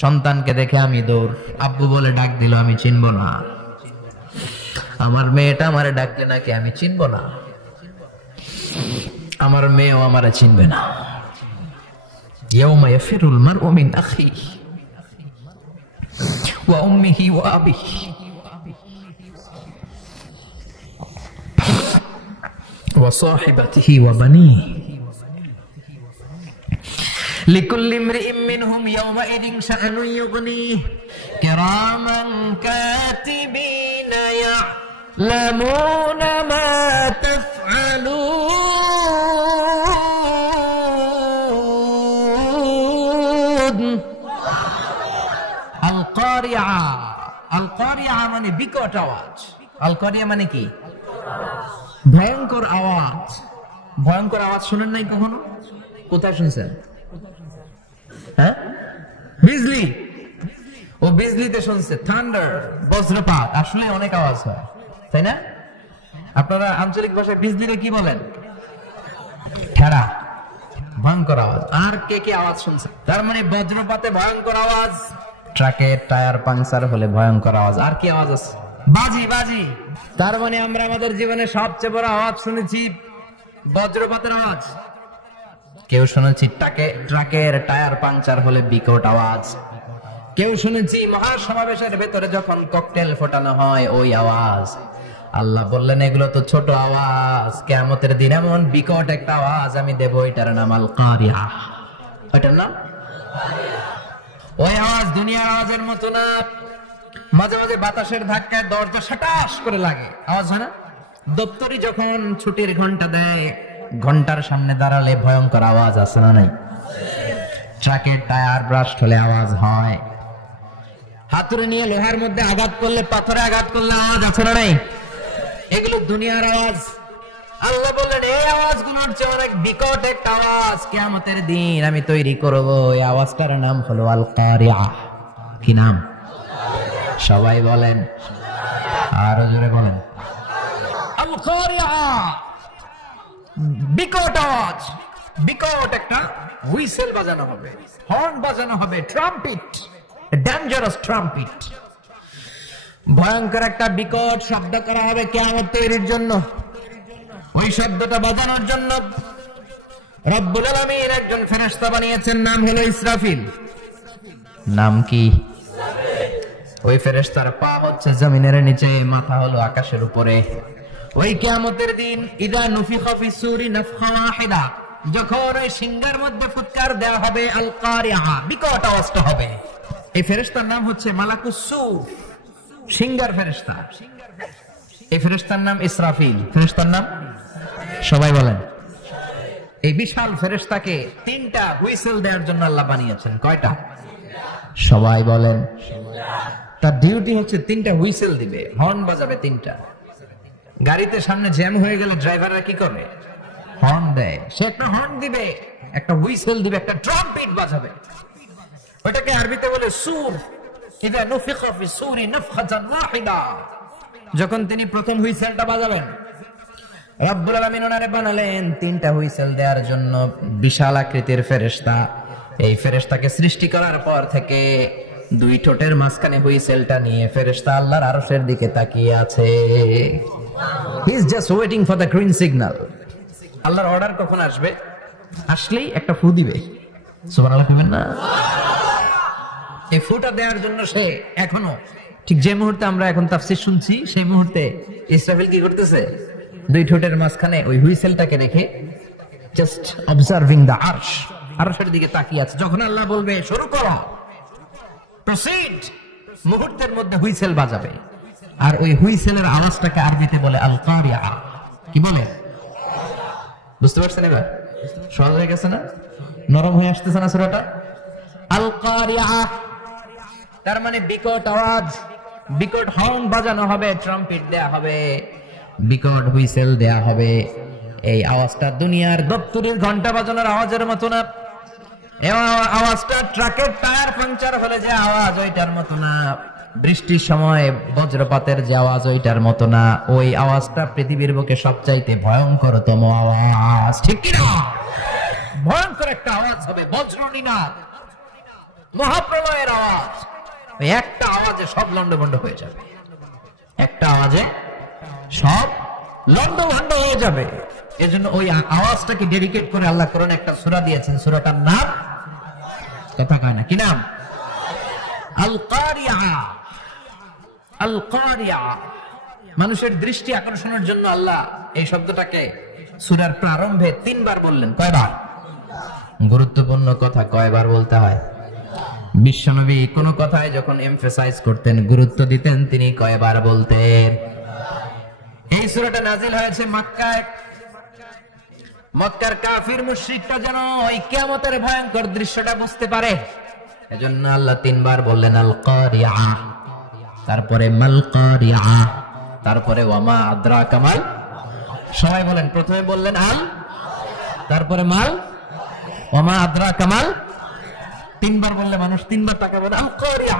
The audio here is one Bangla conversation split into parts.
সন্তানকে দেখে আমি দৌড়, আব্বু বলে ডাক দিল আমি চিনব না। আমার মেয়েটা আমারে ডাকলে নাকি আমি চিনব না, আমার মেয়েও আমারে চিনবে না। ইয়াউমা ইয়াফিরুল মারউ মিন আখিহি ওয়া উম্মিহি ওয়া আবিহি ওয়া সাহিবাতিহি ওয়া বানিহি লিকুল্লি ইমরিইন মিনহুম ইয়াওমাইদিন শাআনুন ইউগনিহি কিরামান কাতিবিনা ইয়ালামুনা মা তাফআলুন। আল কারিয়া, আল কারিয়া মানে বিকট আওয়াজ। আল কারিয়া মানে কি? ভয়ঙ্কর আওয়াজ। ভয়ঙ্কর আওয়াজ শুনেন নাই কখনো? কোথায় শুনছেন? হ্যাঁ, বিজলি। ও বিজলিতে শুনছে, থান্ডার, বজ্রপাত। আসলে অনেক আওয়াজ হয়, তাই না? আপনারা আঞ্চলিক ভাষায় বিজলিরে কি বলেন? ঠেরা। ভয়ঙ্কর আওয়াজ। আর কে কে আওয়াজ শুনছে? তার মানে বজ্রপাতে ভয়ঙ্কর আওয়াজ, ট্রাকের টায়ার পাংচার হলে ভয়ঙ্কর আওয়াজ। আর কি আওয়াজ আছে? বাজি, বাজি। তার মানে আমরা আমাদের জীবনে সবচেয়ে বড় আওয়াজ শুনেছি বজ্রপাতের আওয়াজ। কেউ শুনেছি ট্রাকের টায়ার পাংচার হলে বিকট আওয়াজ। কেউ শুনেছি মহাসমাবেশের ভেতরে যখন ককটেল ফোটানো হয় ওই আওয়াজ। আল্লাহ বললেন এগুলো তো ছোট আওয়াজ, কিয়ামতের দিন এমন বিকট একটা আওয়াজ আমি দেব, এটার নাম আল কারিয়া। ওইটার নাম ওই আওয়াজ দুনিয়ার আওয়াজের মতো না। মাঝে মাঝে বাতাসের ধাক্কায় দরজা সাটাস করে লাগে, আওয়াজ হয় না? দপ্তরি যখন ছুটির ঘন্টা দেয়, ঘন্টার সামনে দাঁড়ালে ভয়ঙ্কর আওয়াজ আছে না নাই? ট্রাকের টায়ার ব্রাস্ট হলে আওয়াজ হয়। হাতুড়ি নিয়ে লোহার মধ্যে আঘাত করলে, পাথরে আঘাত করলে আওয়াজ আছে না নাই? এগুলো দুনিয়ার আওয়াজ। আল্লাহ বললেন এই আওয়াজগুলোর চেয়ে অনেক বিকট একটা আওয়াজ কিয়ামতের দিন আমি তৈরি করব। এই আওয়াজটার নাম হলো আল কারিয়া। কি নাম? সবাই বলেন, আরো জোরে বলেন, আল কারিয়া। বিকট আওয়াজ, বিকট একটা হুইসেল বাজানো হবে, হর্ন বাজানো হবে, ট্রাম্পিট, ডেঞ্জারাস ট্রাম্পিট। ভয়ঙ্কর একটা বিকট শব্দ করা হবে কিয়ামত তৈরির জন্য। ওই শব্দটা বাজানোর জন্য রব্বুল আলামিন একজন ফেরেশতা বানিয়েছেন, নাম হলো ইসরাফিল। নাম কি? ওই ফেরেশতার পা হচ্ছে জমিনের নিচে, মাথা হলো আকাশের উপরে। ওই কিয়ামতের দিন ইদা নুফিখা ফিস সূরি নাফখা ওয়াহিদা, যখন ওই সিংহার মধ্যে ফুৎকার দেওয়া হবে, আল কারিয়া, বিকট আওয়াজটা হবে। এই ফেরেশতার নাম হচ্ছে মালাকুস সূর, সিংহার ফেরেশতা। এই ফেরেশতার নাম ইসরাফিল। ফেরেশতার নাম সবাই বলেন। এই বিশাল ফেরেশতাকে তিনটা হুইসেল দেওয়ার জন্য আল্লাহ বানিয়েছেন। কয়টা? সবাই বলেন। তার ডিউটি হচ্ছে তিনটা হুইসেল দিবে, হর্ন বাজাবে তিনটা। গাড়িতে সামনে জ্যাম হয়ে গেলে ড্রাইভাররা কি করে? হর্ন দেয়। সে একটা হর্ন দিবে, একটা হুইসেল দিবে, একটা ট্রাম্পিট বাজাবে। ওটাকে আরবিতে বলে সুর। ইদা নুফিখা ফিস সূরি নাফখাতান ওয়াহিদা, যখন তিনি প্রথম হুইসেলটা বাজাবেন, রব্বুল আলামিন ওনারে বানালেন তিনটা হুইসেল দেওয়ার জন্য বিশাল আকৃতির ফেরেশতা। এই ফেরেশতাকে সৃষ্টি করার পর থেকে দুই ঠোঁটের মাঝখানে হুইসেলটা নিয়ে ফেরেশতা আল্লাহর আরশের দিকে তাকিয়ে আছে। He is just waiting for the green signal. আল্লাহর অর্ডার কখন আসবে? আসলেই একটা ফু দিবে। সুবহানাল্লাহ বলবেন না? এই ফুটা দেওয়ার জন্য সে এখনো, ঠিক যে মুহূর্তে আমরা এখন তাফসীর শুনছি, সেই মুহূর্তে ইসরাফিল কি করতেছে? দুই ঠোঁটের মাঝখানে ওই হুইসেলটাকে রেখে জাস্ট অবজার্ভিং দ্য আরশ, আরশের দিকে তাকিয়ে আছে। যখন আল্লাহ বলবে শুরু করো, প্রসিড, মুহূর্তের মধ্যে হুইসেল বাজাবে। আর ওই হুইসেলের আওয়াজটাকে আরবিতে বলে আল কারিয়া। কি বলে? বুঝতে পারছেন? এবার সহজ হয়ে গেছে না? নরম হয়ে আসতেছে না সূরাটা? আল কারিয়া তার মানে বিকট আওয়াজ, বিকট হর্ন বাজানো হবে, ট্রাম্পিট দেয়া হবে, বিকট হুইসেল দেয়া হবে। এই আওয়াজটা দুনিয়ার দপ্তরির ঘন্টা বাজানোর আওয়াজের মতো না। এই আওয়াজটা ট্রাকের টায়ার পাংচার হলে যে আওয়াজ, ওইটার মতো না। বৃষ্টির সময় বজ্রপাতের যে আওয়াজ, ওইটার মতো না। ওই আওয়াজটা পৃথিবীর বুকে সবচাইতে ভয়ঙ্করতম আওয়াজ। ঠিক কিনা? ভয়ঙ্কর একটা আওয়াজ হবে, বজ্রনিনাদ। মহাপ্রলয়ের আওয়াজ। ওই একটা আওয়াজে সব লন্ডভন্ড হয়ে যাবে, একটা আওয়াজে সব লন্ডভন্ড হয়ে যাবে। এজন্য ওই আওয়াজটাকে ডেডিকেট করে আল্লাহ কোরআনে একটা সূরা দিয়েছেন, সূরাটার নাম কথা কয় না কি নাম? আল কারিয়া। আল কারিয়া, মানুষের দৃষ্টি আকর্ষণের জন্য আল্লাহ এই শব্দটাকে সূরার প্রারম্ভে 3 বার বললেন। কয়বার? গুরুত্বপূর্ণ কথা কয়বার বলতে হয়? বিশ্বনবী কোন কথায় যখন এমফাসাইজ করতেন, গুরুত্ব দিতেন, তিনি কয়বার বলতেন? এই সূরাটা নাজিল হয়েছে মক্কায়। মক্কার কাফির মুশরিকরা যেন ওই কিয়ামতের ভয়ঙ্কর দৃশ্যটা বুঝতে পারে, এজন্য আল্লাহ 3 বার বললেন আল কারিয়া, তারপরে মাল কারিয়া, তারপরে ওয়ামা আদরাকা মাল। সবাই বলেন, প্রথমে বললেন আল, তারপরে মাল, ওয়ামা আদরাকা মাল। 3 বার বললে মানুষ 3 বার তাকাবে, আল কারিয়া,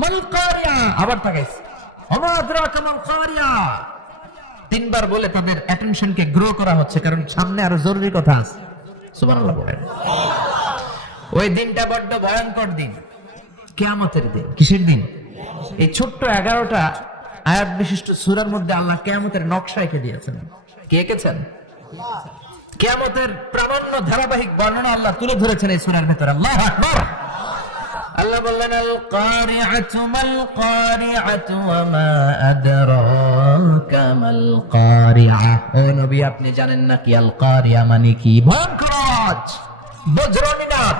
মাল কারিয়া, আবার তাকাইছে, ওয়ামা আদরাকা মাল কারিয়া। 3 বার বলে তাদের অ্যাটেনশনকে গ্রো করা হচ্ছে, কারণ সামনে আরো জরুরি কথা আছে। সুবহানাল্লাহ বলেন। ওই দিনটা বড্ড ভয়ঙ্কর দিন, কিয়ামতের দিন। কিসের দিন? এই ছোট্ট 11টা আয়াত বিশিষ্ট সূরার মধ্যে আল্লাহ কিয়ামতের নকশা এঁকে দিয়েছেন। কে এঁকেছেন? কিয়ামতের প্রামাণ্য ধারাবাহিক বর্ণনা আল্লাহ তুলে ধরেছেন এই সূরার ভেতরে। আল্লাহু আকবার। আল্লাহ বললেন আল কারিআতু মাল কারিআতু ওয়া মা আদরাকা মাল কারিআ। ও নবী, আপনি জানেন না কি আল কারিআ মানে কি? ভয়ঙ্কর আওয়াজ, বজ্রনিনাদ।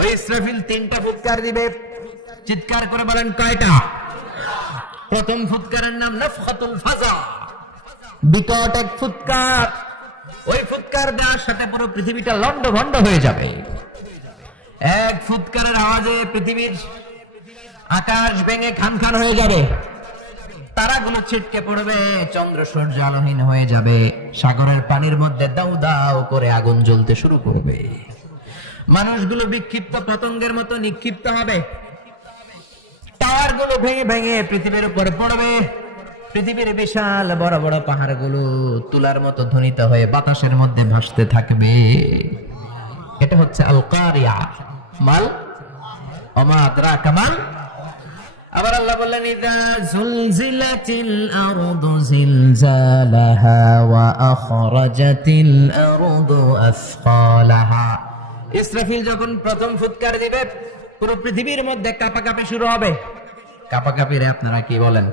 ওই ইসরাফিল 3টা ফুৎকার দিবে। চিৎকার করে বলেন কয়টা? প্রথম ফুৎকারের নাম নাফখাতুল ফাজা, বিকট এক ফুৎকার। ওই ফুৎকার দেওয়ার সাথে পুরো পৃথিবীটা লন্ডভন্ড হয়ে যাবে। এক ফুৎকারের আওয়াজে পৃথিবীর আকাশ ভেঙে খান খান হয়ে যাবে, তারাগুলো ছিটকে পড়বে, চন্দ্র সূর্য আলোহীন হয়ে যাবে, সাগরের পানির মধ্যে দাউ দাউ করে আগুন জ্বলতে শুরু করবে, মানুষগুলো বিক্ষিপ্ত পতঙ্গের মতো নিক্ষিপ্ত হবে, টাওয়ারগুলো ভেঙে ভেঙে পৃথিবীর উপরে পড়বে, পৃথিবীর বিশাল বড় বড় পাহাড়গুলো তুলার মতো ধ্বনিত হয়ে বাতাসের মধ্যে ভাসতে থাকবে। এটা হচ্ছে আল কারিয়া। মাল ওমা আদরাকা মাল। আবার আল্লাহ বললেন ইযা যুলজিলাতিল আরদু জিলজালাহা ওয়া আখরাজাতিল আরদু আসকালাহা। ইসরাফিল যখন প্রথম ফুৎকার দিবে, পুরো পৃথিবীর মধ্যে কাঁপাকাঁপি শুরু হবে। কাঁপাকাঁপিরে আপনারা কি বলেন?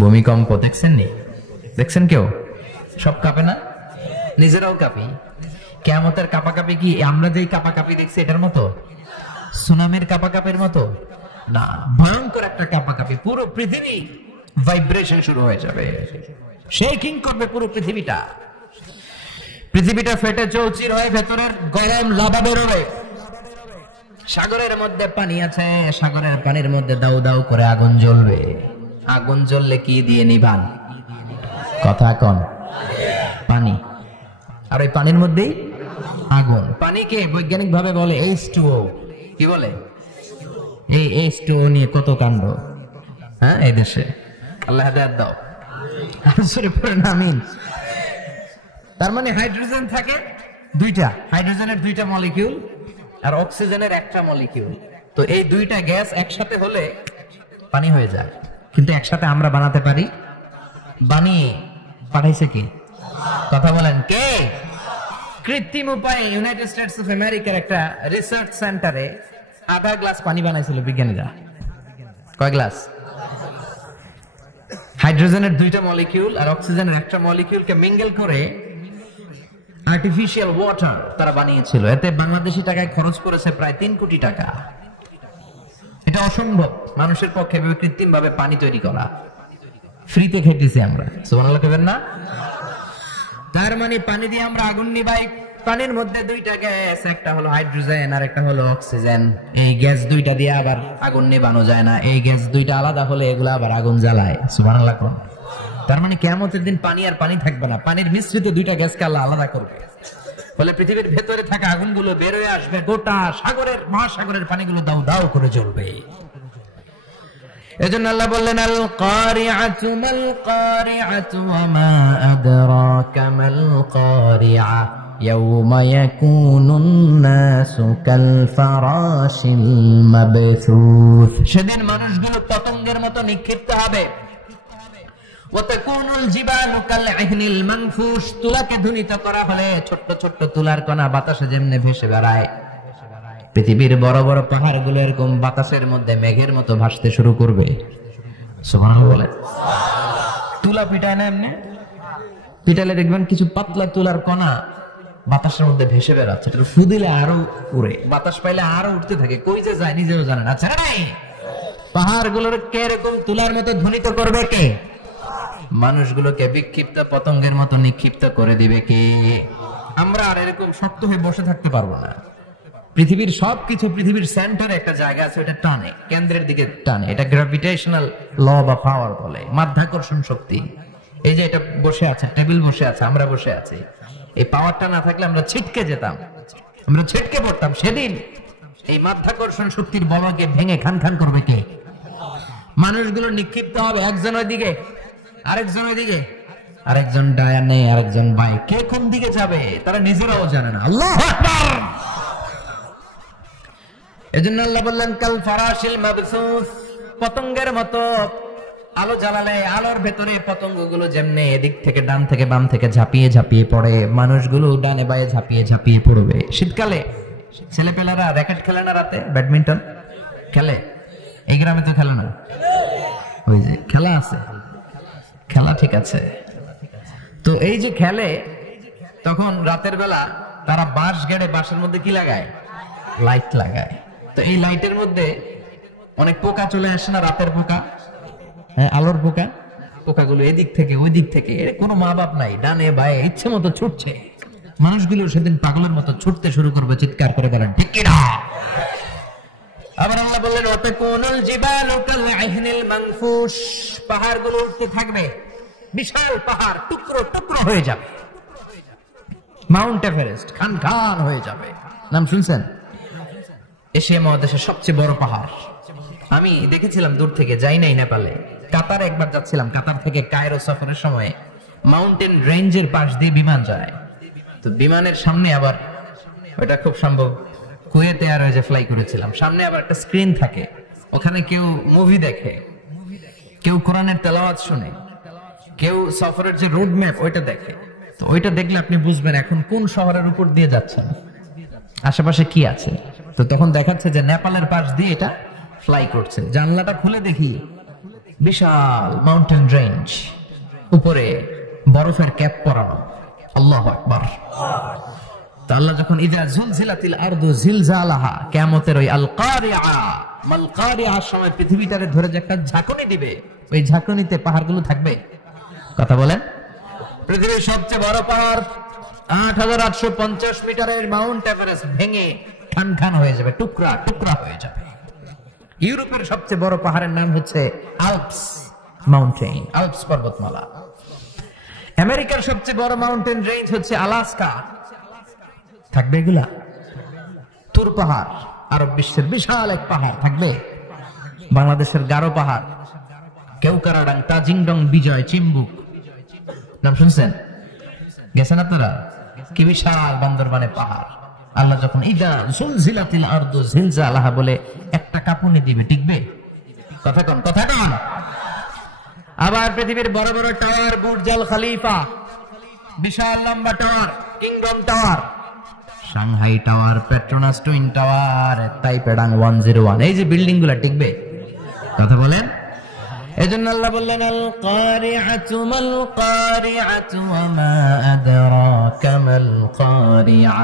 ভূমিকম্প দেখছেন নি? দেখছেন কেউ? সব কাঁপে না? নিজেরাও কাঁপি। কিয়ামতের কাঁপাকাঁপি কি আমরা যেই কাঁপাকাঁপি দেখছি এটার মতো? সুনামির কাঁপাকাঁপির মতো না, ভয়ঙ্কর একটা কাঁপাকাঁপি। পুরো পৃথিবী ভাইব্রেশন শুরু হয়ে যাবে, শেকিং করবে পুরো পৃথিবীটা। পৃথিবীটা ফেটে চৌচির হয়ে ভেতরের গরম লাভা বেরোবে। সাগরের মধ্যে পানি আছে, সাগরের পানির মধ্যে দাউ দাউ করে আগুন জ্বলবে। আগুন জ্বললে কি দিয়ে নিভান? কথা কন। পানি। আর ওই পানির মধ্যেই আগুন। পানিকে বৈজ্ঞানিক ভাবে বলে H2O। কি বলে? এই H2O নিয়ে কত কাণ্ড, হ্যাঁ, এই দেশে। আল্লাহ হেদায়েত দাও। আমিন। তার মানে হাইড্রোজেন থাকে 2টা, হাইড্রোজেনের 2টা মলিকিউল আর অক্সিজেনের 1টা মলিকিউল। তো এই 2টা গ্যাস একসাথে হলে পানি হয়ে যায়। কিন্তু একসাথে আমরা বানাতে পারি? বানিয়ে পাঠাইছে কি? কথা বলেন কে? কৃত্রিম উপায়ে ইউনাইটেড স্টেটস অফ আমেরিকার একটা রিসার্চ সেন্টারে 1/2 গ্লাস পানি বানাইছিল বিজ্ঞানীরা। কয় গ্লাস? হাইড্রোজেনের 2টা মলিকিউল আর অক্সিজেনের 1টা মলিকিউলকে মিঙ্গেল করে আর্টিফিশিয়াল ওয়াটার তারা বানিয়েছিল। এতে বাংলাদেশি টাকায় খরচ করেছে প্রায় 3 কোটি টাকা। এটা অসম্ভব মানুষের পক্ষে কৃত্রিম ভাবে পানি তৈরি করা। ফ্রিতে খেতেছি আমরা, সুবহানাল্লাহ কইবেন না? তার মানে পানি দিয়ে আমরা আগুন নিভাই। পানির মধ্যে 2টা গ্যাস, একটা হলো হাইড্রোজেন আর একটা হলো অক্সিজেন। এই গ্যাস 2টা দিয়ে আবার আগুন নেভানো যায় না। এই গ্যাস 2টা আলাদা হলে এগুলো আবার আগুন জ্বালায়। সুবহানাল্লাহ কোন? তার মানে কিয়ামতের দিন পানি আর পানি থাকবে না, পানির মিশ্রিত 2টা গ্যাসকে আল্লাহ আলাদা করবে। ফলে পৃথিবীর ভেতরে থাকা আগুনগুলো বের হয়ে আসবে, গোটা সাগরের মহাসাগরের পানিগুলো দাউ দাউ করে জ্বলবে। এজন্য আল্লাহ বললেন আল কারিআতু মাল কারিআতু ওয়া মা আদরাকা মাল কারিআ। ইয়াউমা ইয়াকুনুন নাসু কাল ফারাশিল মাবথুস, সেদিন মানুষগুলো পতঙ্গের মতো নিক্ষিপ্ত হবে। ওয়া তাকুনুল জিবালু কাল ইহনিল মানফুস, তুলাকে ধ্বনিত করা হলে ছোট্ট ছোট্ট তুলার কণা বাতাসে যেমনে ভেসে বেড়ায়, পৃথিবীর বড় বড় পাহাড়গুলো এরকম বাতাসের মধ্যে মেঘের মতো ভাসতে শুরু করবে। সুবহানাল্লাহ বলে। তুলা পিটায় না এমনি, পিটালে দেখবেন কিছু পাতলা তুলার কণা বাতাসের মধ্যে ভেসে বেড়াচ্ছে, এটা ফু দিলে আরো উড়ে, বাতাস পাইলে আরো উঠতে থাকে, কই যে যায় নিজেও জানে না। আচ্ছা নাই পাহাড়গুলোর কে এরকম তুলার মতো ধ্বনিত করবে কে? মানুষগুলোকে বিক্ষিপ্ত পতঙ্গের মতো নিক্ষিপ্ত করে দিবে কে? আমরা আর এরকম শক্ত হয়ে বসে থাকতে পারবো না। পৃথিবীর সবকিছু, পৃথিবীর সেন্টারে একটা জায়গা আছে, ওটা টানে, কেন্দ্রের দিকে টানে, এটা গ্র্যাভিটেশনাল ল বা পাওয়ার বলে, মাধ্যাকর্ষণ শক্তি। এই যে এটা বসে আছে, টেবিল বসে আছে, আমরা বসে আছি, এই পাওয়ারটা না থাকলে আমরা ছিটকে যেতাম, আমরা ছিটকে পড়তাম। সেদিন এই মাধ্যাকর্ষণ শক্তির বলকে ভেঙে খান খান করবে কে? মানুষগুলো নিক্ষিপ্ত হবে, একজন ওইদিকে, আরেকজন ওইদিকে, আরেকজন ডায়ানে, আরেকজন বাই, কে কোন দিকে যাবে তারা নিজেরাও জানে না। আল্লাহু আকবার। এজন্য আল্লাহ বললেন কাল ফারাশিল মাবসুস, পতঙ্গের মতো। আলো জ্বালালে আলোর ভেতরে পতঙ্গগুলো যেমনে এদিক থেকে ডান থেকে বাম থেকে ঝাঁপিয়ে ঝাঁপিয়ে পড়ে, মানুষগুলো ডানে বায়ে ঝাঁপিয়ে ঝাঁপিয়ে পড়বে। শীতকালে ছেলেপেলারা র্যাকেট খেলে না, রাতে ব্যাডমিন্টন খেলে, এই গ্রামে তো খেলে না, ওই যে খেলা আছে, খেলা ঠিক আছে। তো এই যে খেলে, তখন রাতের বেলা তারা বাঁশ গেড়ে, বাঁশের মধ্যে কি লাগায়? লাইট লাগায়। তো এই লাইটের মধ্যে অনেক পোকা চলে আসে না, রাতের পোকা, হ্যাঁ আলোর পোকা, পোকাগুলো এদিক থেকে ওই দিক থেকে, কোনো মা বাপ নাই, ডানে বায়ে ইচ্ছে মতো ছুটছে। মানুষগুলো সেদিন পাগলের মতো ছুটতে শুরু করবে, চিৎকার করে বলেন ঠিক কি না? আবার আল্লাহ বললেন ওয়াতাকুনুল জিবালু কাল ইহনিল মানফুস, পাহাড়গুলো উঠতে থাকবে, বিশাল পাহাড় টুকরো টুকরো হয়ে যাবে, মাউন্ট এভারেস্ট খান খান হয়ে যাবে। নাম শুনছেন? এশিয়া মহাদেশের সবচেয়ে বড় পাহাড়। আমি দেখেছিলাম দূর থেকে, যাই নাই নেপালে, কাতারে একবার যাচ্ছিলাম, কাতার থেকে কায়রো সফরের সময় মাউন্টেন রেঞ্জের পাশ দিয়ে বিমান যায়। তো বিমানের সামনে আবার, ওটা খুব সম্ভব কুয়েতে এয়ারওয়েজে ফ্লাই করেছিলাম, সামনে আবার একটা স্ক্রিন থাকে, ওখানে কেউ মুভি দেখে, কেউ কোরআনের তেলাওয়াত শুনে, কেউ সফরের যে রোড ম্যাপ ওইটা দেখে। তো ওইটা দেখলে আপনি বুঝবেন এখন কোন শহরের উপর দিয়ে যাচ্ছেন, আশেপাশে কি আছে। তো তখন দেখাচ্ছে যে নেপালের পাশ দিয়ে এটা ফ্লাই করছে। জানলাটা খুলে দেখি বিশাল মাউন্টেন রেঞ্জ, উপরে বরফের ক্যাপ পরানো। আল্লাহু আকবার। তো আল্লাহ যখন ইযা যুলজিলাতিল আরদু জিলজালাহা, কিয়ামতের ওই আল কারিআ মাল কারিআর সময় পৃথিবীটারে ধরে যে একটা ঝাঁকুনি দিবে, ওই ঝাঁকুনিতে পাহাড়গুলো থাকবে। কথা বলেন। পৃথিবীর সবচেয়ে বড় পাহাড় ৮৮৫০ মিটারের মাউন্ট এভারেস্ট ভেঙে খান খান হয়ে যাবে, টুকরা টুকরা হয়ে যাবে। ইউরোপের সবচেয়ে বড় পাহাড়ের নাম হচ্ছে আল্পস মাউন্টেন, আল্পস পর্বতমালা। আমেরিকার সবচেয়ে বড় মাউন্টেন রেঞ্জ হচ্ছে আলাস্কা, থাকবে এগুলা। তুর পাহাড় আরব বিশ্বের বিশাল এক পাহাড় থাকবে। বাংলাদেশের গারো পাহাড়, কেউকারাডাং, তাজিংডং, বিজয়, চিম্বুক, নাম শুনছেন? গেছেন আপনারা? কি বিশাল বান্দরবানে পাহাড়। আল্লাহ যখন ইদা যুলজিলাতিল আরদু জিলজালাহা বলে একটা কাঁপুনি দিবে, টিকবে? কথা কোন, কথা কোন। আবার পৃথিবীর বড় বড় টাওয়ার, বুর্জ আল খলিফা, বিশাল লম্বা tower, kingdom tower, Shanghai tower, Petronas twin tower, তাইপেডাং 101, এই যে বিল্ডিং গুলা টিকবে? কথা বলেন। এজন্য আল্লাহ বললেন আল কারিআতু মাল কারিআতু ওয়া মা আদরাকা মাল কারিআ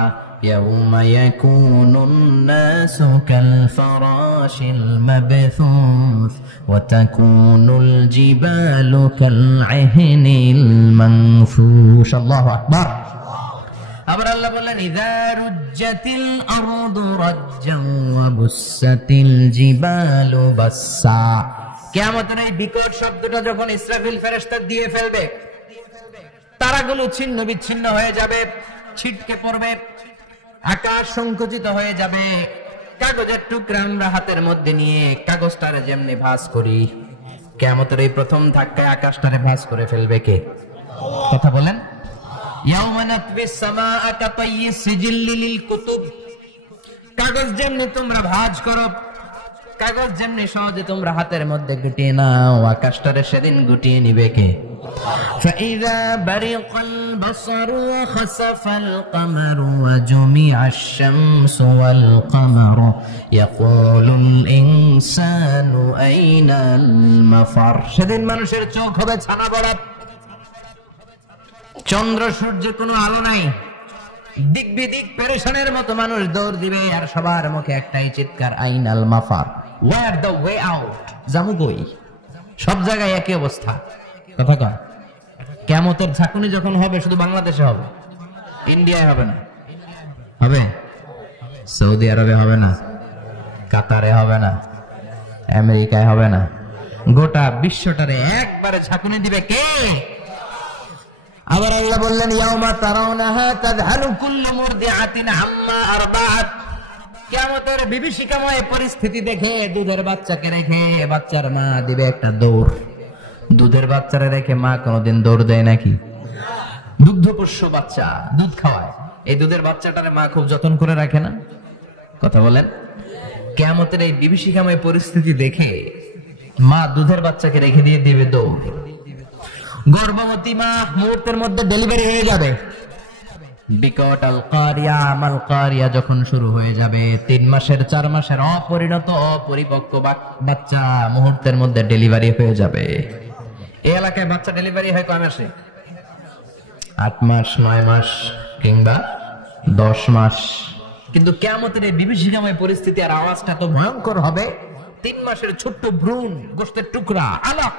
ইয়াউমা ইয়াকুনুন নাসু কাল ফারাশিল মাবথুস ওয়া তাকুনুল জিবালু কাল ইহনিল মানফুস। আল্লাহু আকবার। আবার আল্লাহ বললেন ইযা রুজ্জাতিল আরদু রাজ্জান ওয়া বুসাতিল জিবালু বাসসা। কিয়ামতের এই বিকট শব্দটা যখন ইসরাফিল ফেরেশতা দিয়ে ফেলবে, তারাগুলো ছিন্ন বিচ্ছিন্ন হয়ে যাবে, ছিটকে পড়বে, আকাশ সংকুচিত হয়ে যাবে। কাগজের টুকরা আমরা হাতের মধ্যে নিয়ে কাগজটারে যেমনি ভাঁজ করি, কিয়ামতের এই প্রথম ধাক্কায় আকাশটারে ভাঁজ করে ফেলবে কে? কথা বলেন। ইয়াউমা নাতবিস সামাআ কাতাইয়িস সিজিল্লি লিল কুতুব। কাগজ যেমনি তোমরা ভাঁজ করো, কাগজ যেমনি সহজে তোমরা হাতের মধ্যে গুটিয়ে নাও, আকাশটারে সেদিন গুটিয়ে নিবে কে? فإذا برق البصر وخسف القمر وجمع الشمس والقمر يقول الإنسان أين المفر। সেদিন মানুষের চোখ হবে ছানা বড়া, চন্দ্র সূর্যের কোনো আলো নাই, দিক বিদিক পেরেশানের মতো মানুষ দৌড় দিবে, আর সবার মুখে একটাই চিৎকার, আইনাল মাফার, ওয়ার দ্য ওয়ে আউট, জামু কই? সব জায়গায় একই অবস্থা। কথা কয় কিয়ামতের ঝাঁকুনি যখন হবে শুধু বাংলাদেশে হবে, ইন্ডিয়ায় হবে না, হবে সৌদি আরবে হবে না, কাতারে হবে না, আমেরিকায় হবে না, গোটা বিশ্বটারে একবারে ঝাঁকুনি দিবে কে? আবার আল্লাহ বললেন ইয়াউমা তারাউনাহা তাযহালু কুল্লু মুরদিআতিন আম্মা আরদাআত। কিয়ামতের বিভীষিকাময় পরিস্থিতি দেখে দুধের বাচ্চাকে রেখে বাচ্চার মা দিবে একটা দৌড়। দুধের বাচ্চারে রেখে মা কোনোদিন দৌড় দেয় নাকি? দুগ্ধপোষ্য বাচ্চা, দুধ খাওয়ায়, এই দুধের বাচ্চাটারে মা খুব যত্ন করে রাখে না? কথা বলেন। কিয়ামতের এই বিভীষিকাময় পরিস্থিতি দেখে মা দুধের বাচ্চাকে রেখে দিয়ে দিবে দৌড়। গর্ভবতী মা মুহূর্তের মধ্যে ডেলিভারি হয়ে যাবে। বিকট আল কারিয়া মাল কারিয়া যখন শুরু হয়ে যাবে, 3 মাসের 4 মাসের অপরিণত অপরিপক্ক বাচ্চা মুহূর্তের মধ্যে ডেলিভারি হয়ে যাবে। এই এলাকায় বাচ্চা ডেলিভারি হয় কয় মাসে? 8 মাস, 9 মাস কিংবা 10 মাস। কিন্তু কিয়ামতের এই বিভীষিকাময় পরিস্থিতি আর আওয়াজটা তো ভয়ঙ্কর হবে। 3 মাসের ছোট্ট ভ্রূণ, গোশতের টুকরা, আলাক,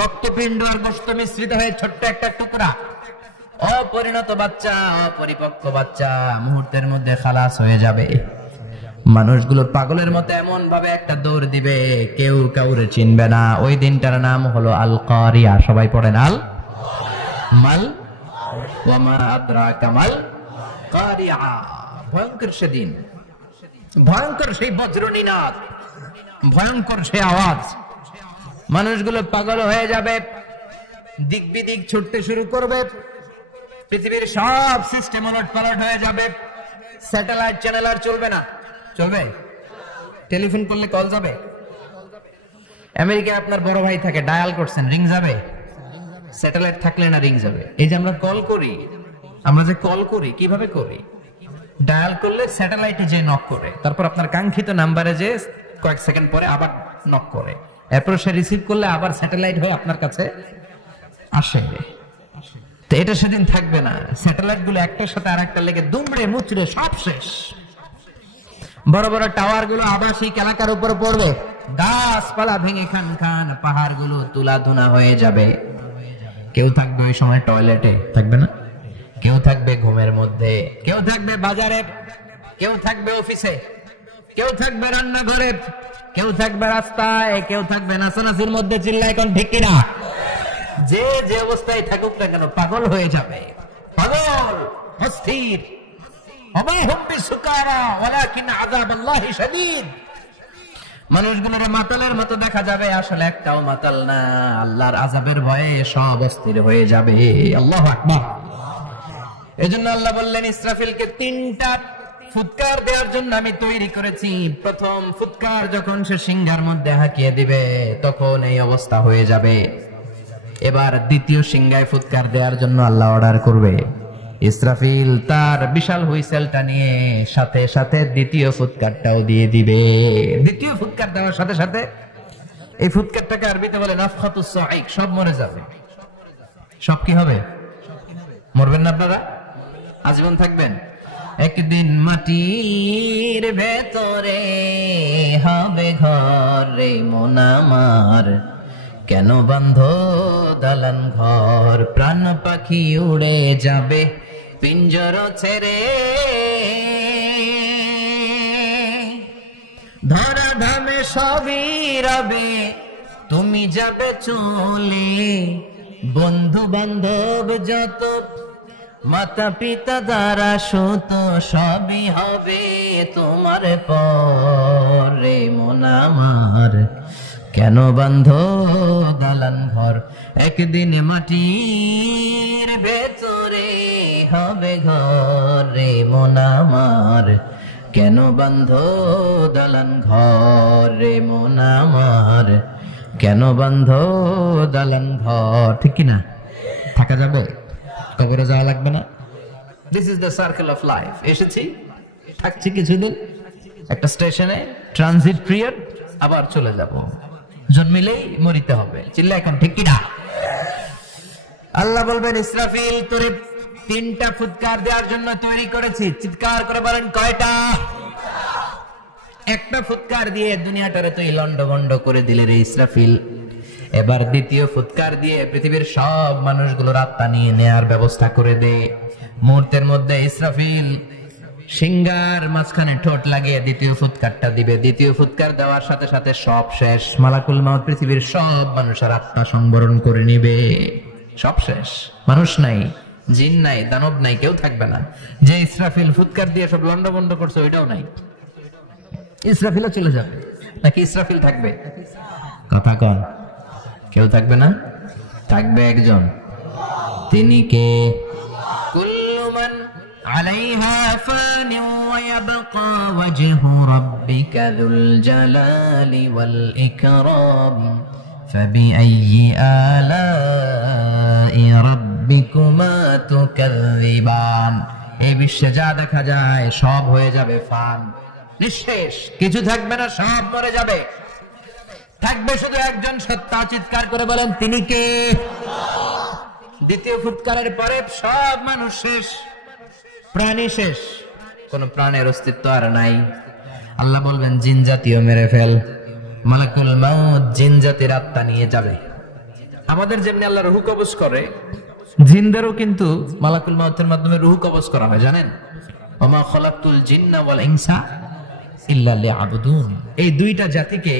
রক্তপিণ্ড আর গোশত মিশ্রিত হয়ে ছোট্ট একটা টুকরা, অপরিণত বাচ্চা, অপরিপক্ক বাচ্চা মুহূর্তের মধ্যে খালাস হয়ে যাবে। মানুষগুলো পাগলের মতো এমন ভাবে একটা দৌড় দিবে, কেউ কাউরে চিনবে না। ওই দিনটার নাম হলো আল কারিয়া। সবাই পড়েন আল মাল ওয়া মা আদরাকা মাল কারিয়া। ভয়ঙ্কর সেদিন, ভয়ঙ্কর সেই বজ্রনিনাদ, ভয়ঙ্কর সেই আওয়াজ। মানুষগুলো পাগল হয়ে যাবে, দিক বিদিক ছুটতে শুরু করবে, পৃথিবীর সব সিস্টেম উলটপালট হয়ে যাবে। স্যাটেলাইট চ্যানেল আর চলবে না। চলবে? টেলিফোন করলে কল যাবে? আমেরিকায় আপনার বড় ভাই থাকে, ডায়াল করছেন, রিং যাবে? স্যাটেলাইট থাকলে না রিং যাবে? এই যে আমরা কল করি, আমরা যে কল করি কিভাবে করি? ডায়াল করলে স্যাটেলাইটে যে নক করে, তারপর আপনার কাঙ্ক্ষিত নাম্বারে যে কয়েক সেকেন্ড পরে আবার নক করে, এরপর সে রিসিভ করলে আবার স্যাটেলাইট হয়ে আপনার কাছে আসে। তো এটা সেদিন থাকবে না। স্যাটেলাইট গুলো একটার সাথে আরেকটা লেগে দুমড়ে মুচড়ে সব শেষ। বড় বড় টাওয়ার গুলো আবাসিক এলাকার উপর পড়বে, গাছপালা ভেঙে খান খান, পাহাড় গুলো তুলাধুনা হয়ে যাবে। কেউ থাকবে ওই সময় টয়লেটে, থাকবে না? কেউ থাকবে ঘুমের মধ্যে, কেউ থাকবে বাজারে, কেউ থাকবে অফিসে, কেউ থাকবে রান্নাঘরে, কেউ থাকবে রাস্তায়, কেউ থাকবে নাচানাচির মধ্যে। চিল্লা এখন ঠিক কিনা? যে যে অবস্থায় থাকুক না কেন পাগল হয়ে যাবে, পাগল, অস্থির। মানুষগুলোর মাতালের মতো দেখা যাবে, আসলে একটাও মাতাল না। আল্লাহর আযাবের ভয়ে সব অস্থির হয়ে যাবে। আল্লাহু আকবার। এজন্য আল্লাহ বললেন ইসরাফিলকে 3টা ফুৎকার দেওয়ার জন্য আমি তৈরি করেছি। প্রথম ফুৎকার যখন সে সিংহার মধ্যে হাঁকিয়ে দিবে তখন এই অবস্থা হয়ে যাবে। এবার দ্বিতীয় সিংহায় ফুৎকার দেওয়ার জন্য আল্লাহ অর্ডার করবে। ইসরাফিল তার বিশাল হুইসেলটা নিয়ে সাথে সাথে দ্বিতীয় ফুৎকারটাও দিয়ে দিবে। দ্বিতীয় ফুৎকার দেওয়ার সাথে সাথে এই ফুৎকারটাকে আরবিতে বলে নাফখাতুস সাঈক। সব মরে যাবে। সব কি হবে? মরবেন না আপনারা, আজীবন থাকবেন। একদিন মাটির ভেতরে হবে ঘর রে মন আমার, কেন বন্ধ দালান ঘর, প্রাণ পাখি উড়ে যাবে পিঞ্জর ছেড়ে, ধরা ধামে সবই রবে তুমি যাবে চলে, বন্ধু বান্ধব যত মাতা পিতা দ্বারা সুত সবই হবে তোমার পরে মন আমার, কেন বন্ধ দালান ঘর। একদিন মাটির ভেতর ঘর রে মন আমার, কেন বান্ধ দালান ঘর রে মন আমার, কেন বান্ধ দালান ঘর। ঠিক কিনা? থাকা যাবে? কবরে যাওয়া লাগবে না? This is the circle of life. এসেছি, থাকছি কিছুদিন, একটা স্টেশনে ট্রানজিট পিরিয়ড, আবার চলে যাব। জন্মিলেই মরিতে হবে। চিল্লা এখন ঠিক কিনা? আল্লাহ বলবেন, ইসরাফিল তোরে 3টা ফুৎকার দেওয়ার জন্য তৈরি করেছি। চিৎকার করে বলেন, কয়টা? একটা ফুৎকার দিয়ে দুনিয়াটারে তুই লন্ডভন্ড করে দিলে রে ইসরাফিল। এবার 2য় ফুৎকার দিয়ে পৃথিবীর সব মানুষগুলোর আত্মা নিয়ে নেয়ার ব্যবস্থা করে দে। মুহূর্তের মধ্যে ইসরাফিল সিংহার মাঝখানে ঠোঁট লাগিয়ে 2য় ফুৎকারটা দিবে। 2য় ফুৎকার দেওয়ার সাথে সাথে সব শেষ। মালাকুল মাউত পৃথিবীর সব মানুষের আত্মা সংবরণ করে নিবে। সব শেষ, মানুষ নাই, জিন নাই, দানব নাই, কেউ থাকবে না। যে ইসরাফিল ফুৎকার দিয়ে সব লন্ডভন্ড করছে ওইটাও নাই। ইসরাফিলও চলে যাবে, নাকি ইসরাফিল থাকবে? কথা কন, কেউ থাকবে না, থাকবে একজন। তিনি কে? কুল্লু মান আলাইহা ফানি ওয়া ইয়াবকা ওয়াজহু রাব্বিকা যুল জালালি ওয়াল ইকরাম ফাবিআইয়ি আলাই রাব্বিকুমা তুকাযযিবান। এই বিশ্বে যা দেখা যায় সব হয়ে যাবে ফান, নিঃশেষ, কিছু থাকবে না, সব মরে যাবে। থাকবে শুধু একজন সত্তা। চিৎকার করে বলেন, তিনি কে? 2য় ফুৎকারের পরে সব মানুষ শেষ, প্রাণী শেষ, কোন প্রাণের অস্তিত্ব আর নাই। আল্লাহ বলবেন, জিন জাতীয় মেরে ফেল। মালাকুল মাউত জিন জাতির আত্মা নিয়ে যাবে। আমাদের যেমনি আল্লাহ রূহ কবজ করে, জিনদেরও কিন্তু মালাকুল মাউতের মাধ্যমে রূহ কবজ করা হয়, জানেন? ওমা খলাকতুল জিন্না ওয়াল ইনসা ইল্লা লিয়াবুদুন। এই 2টা জাতিকে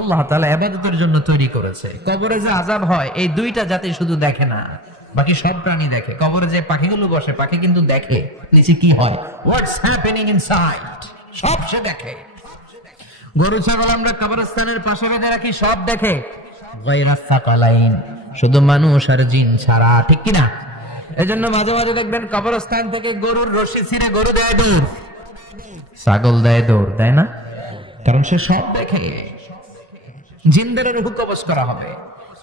আল্লাহ তাআলা ইবাদতের জন্য তৈরি করেছে। কবরে যে আযাব হয় এই 2টা জাতি শুধু দেখে না, বাকি সব প্রাণী দেখে। কবরে যে পাখিগুলো বসে, পাখি কিন্তু দেখে নিচে কি হয়, হোয়াটস হ্যাপেনিং ইনসাইড, সব সে দেখে। গরু ছাগল আমরা কবরস্থানের পাশে বেঁধে রাখি, সব দেখে। গায়রা সাকালাইন, শুধু মানুষ আর জিন ছাড়া। ঠিক কিনা? এজন্য মাঝে মাঝে দেখবেন কবরস্থান থেকে গরুর রশি ছিঁড়ে গরু দেয় দৌড়, ছাগল দেয় দৌড়, দেয় না? কারণ সে সব দেখে। জিনদের রূহ কবজ করা হবে,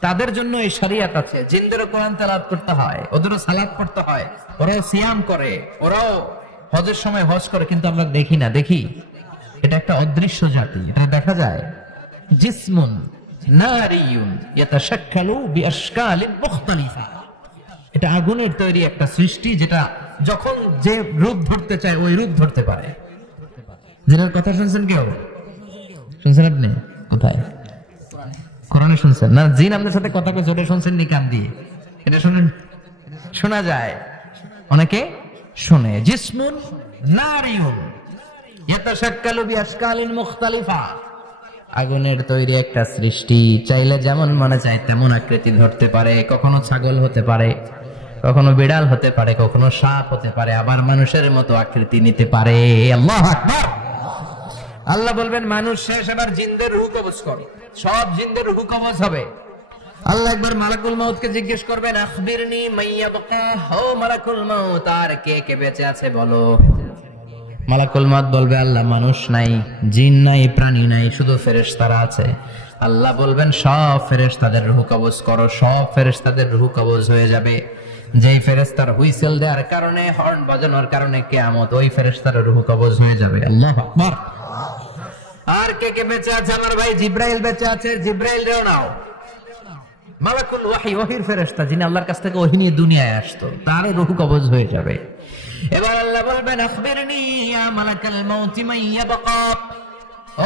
তাদের জন্য এই শরিয়ত আছে। জিনদেরও কোরআন তেলাওয়াত করতে হয়, ওদেরও সালাত পড়তে হয়, ওরাও সিয়াম করে, ওরাও হজের সময় হজ করে, কিন্তু আমরা দেখি না। দেখি, এটা একটা অদৃশ্য জাতি, এটা দেখা যায়। জিসমুন নারিয়ুন ইয়াতাশাক্কালু বিআশকালিন মুখতালিফা। এটা আগুনের তৈরি একটা সৃষ্টি, যেটা যখন যে রূপ ধরতে চায় ওই রূপ ধরতে পারে। জিনের কথা শুনছেন কেউ? শুনছেন আপনি? কোথায়? কোরআনে শুনছেন না? জিন আমাদের সাথে কথা কইছে, ওটা শুনছেন নি কান দিয়ে? এটা শুনেন, শোনা যায়, অনেকে শুনে। জিসমুন নারিয়ুন ইয়াতাশাক্কালু বিআশকালিন মুখতালিফা। আগুনের তৈরি একটা সৃষ্টি, চাইলে যেমন মনে চায় তেমন আকৃতি ধরতে পারে। কখনো ছাগল হতে পারে, কখনো বিড়াল হতে পারে, কখনো সাপ হতে পারে, আবার মানুষের মতো আকৃতি নিতে পারে। আল্লাহু আকবার। আল্লাহ বলবেন, মানুষ শেষ, এবার জিনদের রূহ কবজ কর। সব জিনদের রূহ কবজ হবে। আল্লাহ একবার মালাকুল মাউতকে জিজ্ঞেস করবেন, আখবিরনি মাইয়াবকা, ও মালাকুল মাউত, আর কে কে বেঁচে আছে বলো। মালাকুল মাউত বলবে, আল্লাহ মানুষ নাই, জিন নাই, প্রাণী নাই, শুধু ফেরেশতারা আছে। আল্লাহ বলবেন, সব ফেরেশতাদের রূহ কবজ করো। সব ফেরেশতাদের রূহ কবজ হয়ে যাবে। যেই ফেরেশতার হুইসেল দেওয়ার কারণে, হর্ন বাজানোর কারণে কিয়ামত, ওই ফেরেশতার রূহ কবজ হয়ে যাবে। আল্লাহু আকবার। আর কে কে বেঁচে আছে? আমার ভাই জিব্রাইল বেঁচে আছে, জিব্রাইল রেও নাও। মালাকুল ওয়াহি, ওহির ফেরেশতা, যিনি আল্লাহর কাছ থেকে ওহী নিয়ে দুনিয়ায় আসতো, তার রূহ কবজ হয়ে যাবে। এবার আল্লাহ বলবেন, আখবিরনি ইয়া মালাকাল মাউত মান ইয়াবকা,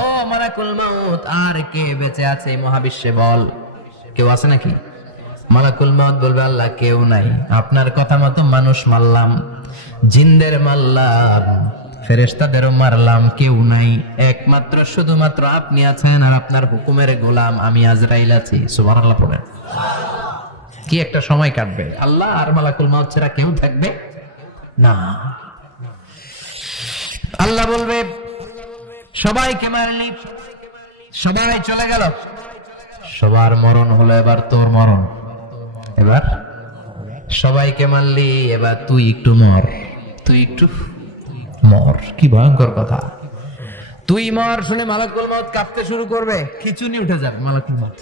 ও মালাকুল মাউত, আর কে বেঁচে আছে এই মহাবিশ্বে বল। কেউ আছে নাকি? মালাকুল মাউত বলবে, আল্লাহ কেউ নাই। আপনার কথা মতো মানুষ মারলাম, জিনদের মারলাম, ফেরেশতাদেরও মারলাম, কেউ নাই। একমাত্র শুধুমাত্র আপনি আছেন, আর আপনার হুকুমের গোলাম আমি আজরাইল আছি। সুবহানাল্লাহ পড়েন। কি একটা সময় কাটবে। আল্লাহ আর মালাকুল মাউত ছাড়া কেউ থাকবে না। আল্লাহ বলবে, সবাইকে মারলি, সবাই চলে গেল, সবার মরণ হলো, এবার তোর মরণ। এবার সবাইকে মারলি, এবার তুই একটু মর। তুই একটু মর। কি ভয়ঙ্কর কথা! তুই মর শুনে মালাকুল মউত কাঁপতে শুরু করবে, খিচুনি উঠে যাবে মালাকুল মউত।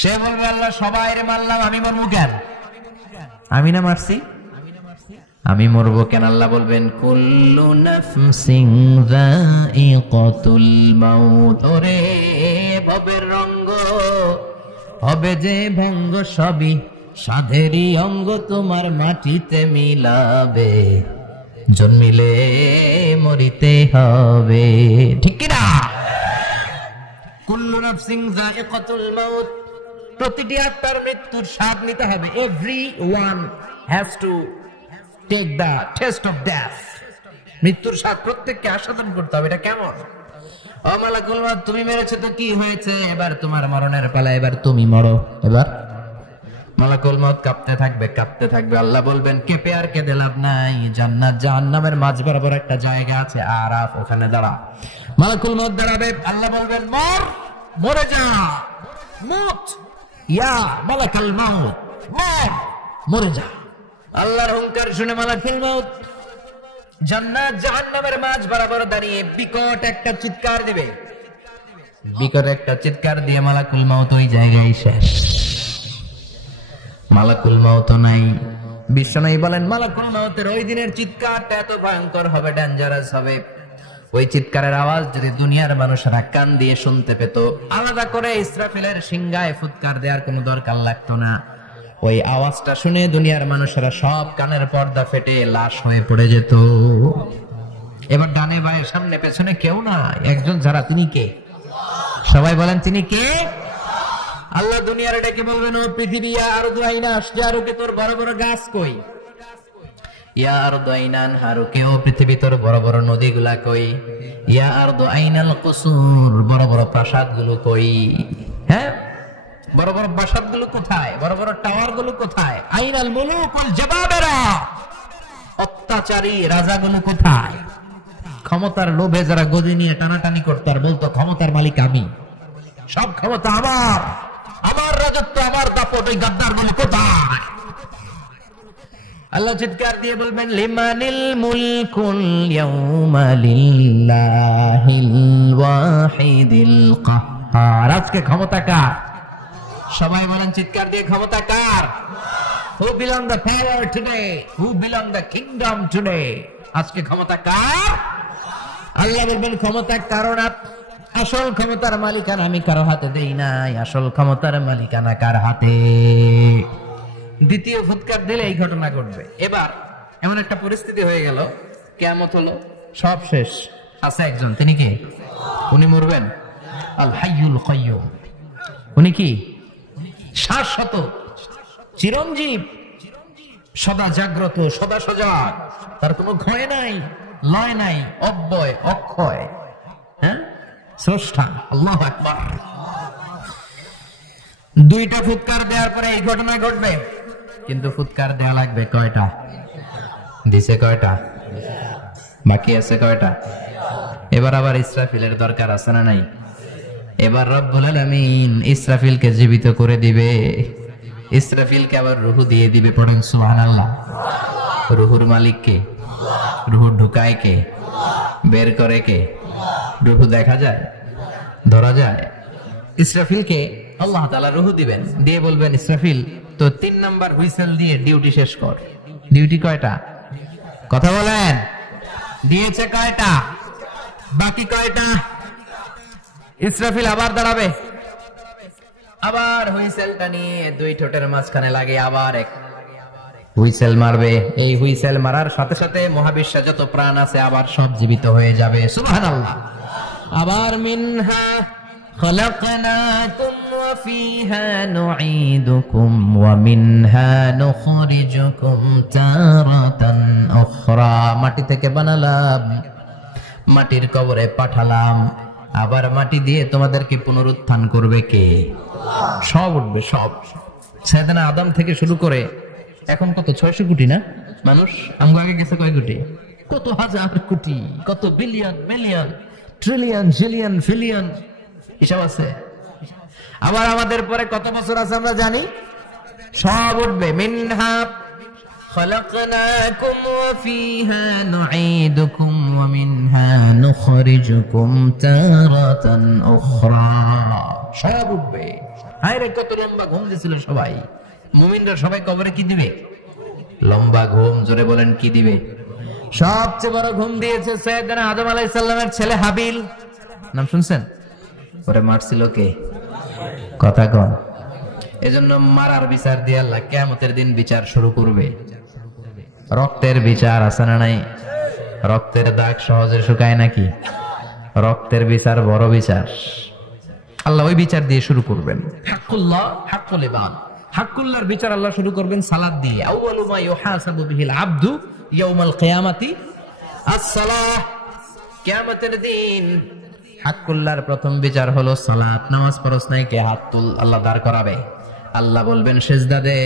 সে বলবে আল্লাহ সবাই রে মারলাম, আমি মরবো কেন? আমি না মারছি, আমি মরবো কেন? আল্লাহ বলবেন কুল্লু নাফসিন যায়িকাতুল মাউত। ওরে ভবের রঙ্গ, হবে যে ভঙ্গ সবই সাধেরই অঙ্গ, তোমার মাটিতে মিলাবে, জন্মিলে মরিতে হবে। ঠিক কি না? কুল্লু নাফসিন যায়িকাতুল মাউত, প্রতিটি আত্মার মৃত্যুর স্বাদ নিতে হবে। Everyone has to take the taste of death. মৃত্যুর স্বাদ প্রত্যেককে আস্বাদন করতে হবে। এটা কেমন? ও মালাকুল মউত, তুমি মেরেছো তো কি হয়েছে, এবার তোমার মরণের পালা, এবার তুমি মরো। এবার মালাকুল মউত কাঁপতে থাকবে, কাঁপতে থাকবে। আল্লাহ বলবেন কেঁপে আর কেঁদে লাভ নাই, জান্নাত জাহান্নামের মাঝ বরাবর একটা জায়গা আছে আরাফ, ওখানে দাঁড়া। মালাকুল মউত দাঁড়াবে, আল্লাহ বলবেন মর, মরে যা, মুত ইয়া মালাকুল মউত, মর, মরে যা। আল্লাহর হুঙ্কার শুনে মালাকুল মউত জান্নাত জাহান্নামের মাঝ বরাবর দাঁড়িয়ে বিকট একটা চিৎকার দিবে। বিকট একটা চিৎকার দিয়ে মালাকুল মউত ওই জায়গায় শেষ। মালাকুল মউত নাই। বিশ্বনবী বলেন মালাকুল মউতের ওই দিনের চিৎকারটা এত ভয়ঙ্কর হবে, ডেঞ্জারাস হবে। ওই চিৎকারের আওয়াজ যদি দুনিয়ার মানুষেরা কান দিয়ে শুনতে পেত, আলাদা করে ইসরাফিলের সিংহায় ফুৎকার দেওয়ার কোনো দরকার লাগতো না। ওই আওয়াজটা শুনে দুনিয়ার মানুষেরা সব কানের পর্দা ফেটে লাশ হয়ে পড়ে যেত। এবার ডানে বায়ে সামনে পেছনে কেউ না, একজন যারা, তিনি কে? সবাই বলেন তিনি কে? আল্লাহ দুনিয়ার ডেকে বলবেন ও পৃথিবী, ইয়া আরদু আইনা আশজারুকে, তোর বড় বড় গাছ কই? ইয়া আরদু আইনা আনহারুকে, ও পৃথিবী তোর বড় বড় নদীগুলা কই? ইয়া আরদু আইনাল কুসুর, বড় বড় প্রাসাদগুলো কই? হ্যাঁ, বড় বড় প্রাসাদগুলো কোথায়? বড় বড় টাওয়ার গুলো কোথায়? আইনাল মুলুক ওয়াল জাবাবেরা, অত্যাচারী রাজাগুলো কোথায়? ক্ষমতার লোভে যারা গদি নিয়ে টানাটানি করত আর বলতো ক্ষমতার মালিক আমি, সব ক্ষমতা আমার, আমার রাজত্ব, আমার দাপট, ওই গাদ্দার গুলো কোথায়? আল্লাহ চিৎকার দিয়ে বলবেন লিমানিল মুলকুল ইয়াউমা লিল্লাহিল ওয়াহিদিল কাহ্হার। আজকে ক্ষমতা কার? সবাই বলেন চিৎকার দিয়ে, ক্ষমতা কার? Who belong the power today? Who belong the kingdom today? আজকে ক্ষমতা কার? আল্লাহ বলবেন ক্ষমতা কারো না, আসল ক্ষমতার মালিকানা আমি কারো হাতে দেই নাই, আসল ক্ষমতার মালিকানা কার হাতে? দ্বিতীয় ফুৎকার দিলে এই ঘটনা ঘটবে। এবার এমন একটা পরিস্থিতি হয়ে গেল, কিয়ামত হলো, সব শেষ। আছে একজন, তিনি কি? উনি মরবেন, আল হাইয়ুল কাইয়ুম। উনি কি? শাশ্বত, চিরঞ্জীব, সদা জাগ্রত, সদা সজাগ, তার কোনো ক্ষয় নাই, লয় নাই, অব্যয়, অক্ষয়। হ্যাঁ, স্রষ্টা। আল্লাহু আকবার। দুইটা ফুৎকার দেওয়ার পরে এই ঘটনা ঘটবে, কিন্তু ফুৎকার দেওয়া লাগবে কয়টা? দিছে কয়টা? বাকি আছে কয়টা? এবার আবার ইসরাফিলের দরকার আছে না নাই? এবার রব্বুল আলামিন ইসরাফিলকে জীবিত করে দিবে, ইসরাফিলকে আবার রূহ দিয়ে দিবে। পড়েন সুবহানাল্লাহ। রূহুর মালিক কে? রূহ ঢুকায় কে? বের করে কে? রূহ দেখা যায়, ধরা যায়? ইসরাফিলকে আল্লাহ তাআলা রূহ দিবেন, দিয়ে বলবেন ইসরাফিল তো 3 নাম্বার হুইসেল দিয়ে ডিউটি শেষ কর। ডিউটি কয়টা? কথা বলেন। দিয়েছে কয়টা? বাকি কয়টা? ইসরাফিল আবার দাঁড়াবে, আবার হুইসেলটা নিয়ে দুই ঠোঁটের মাঝখানে লাগে আবার এক হুইসেল মারবে। এই হুইসেল মারার সাথে সাথে মহাবিশ্বে যত প্রাণ আছে আবার সব জীবিত হয়ে যাবে। সুবহানাল্লাহ। আবার মিনহা খালাকনাকুম ওয়া ফিহা নুঈদুকুম ওয়া মিনহা নুখরিজুকুম তারাতান উখরা। মাটি থেকে বানালাম, মাটির কবরে পাঠালাম, আবার মাটি দিয়ে তোমাদেরকে পুনরুত্থান করবে কে? সব উঠবে, সব। সাইয়েদনা আদম থেকে শুরু করে এখন কত 600 কোটি না মানুষ? আমগো আগে গেছে কয় কোটি? কত হাজার কোটি, কত billion, million, trillion, zillion, pillion, হিসাব আছে। আবার আমাদের পরে কত বছর আছে আমরা জানি? সব উঠবে। মিনহা خلقناكم وفيها نعيدكم ومنها نخرجكم تارة أخرى সব উঠবে। হায়রে কত লম্বা ঘুম দিছিল সবাই। মুমিনরা সবাই কবরে কি দিবে? লম্বা ঘুম। জোরে বলেন কি দিবে? সবচেয়ে বড় ঘুম দিয়েছে সাইয়েদনা আদম আলাইহিস সালামের ছেলে হাবিল। নাম শুনছেন? পরে মারছিল কে? কথা কন। এজন্য মারার বিচার দিয়ে আল্লাহ কিয়ামতের দিন বিচার শুরু করবে। রক্তের বিচার আছে না নাই? রক্তের দাগ সহজে শুকায় নাকি? রক্তের বিচার বড় বিচার। আল্লাহ ওই বিচার দিয়ে শুরু করবেন। হাক্কুল্লাহ হাক্কুল ইবাদ। হাক্কুল্লাহর বিচার আল্লাহ শুরু করবেন সালাত দিয়ে। আউয়ালু মা ইউহাসাবু বিহিল আবদু ইয়াউমাল কিয়ামাতি আস-সালাহ। কিয়ামতের দিন হাক্কুল্লাহর প্রথম বিচার হলো সালাত। নামাজ পড়ছ নাই কে? হাত তুল। আল্লাহ দাঁড় করাবে। আল্লাহ বলবেন সেজদা দে।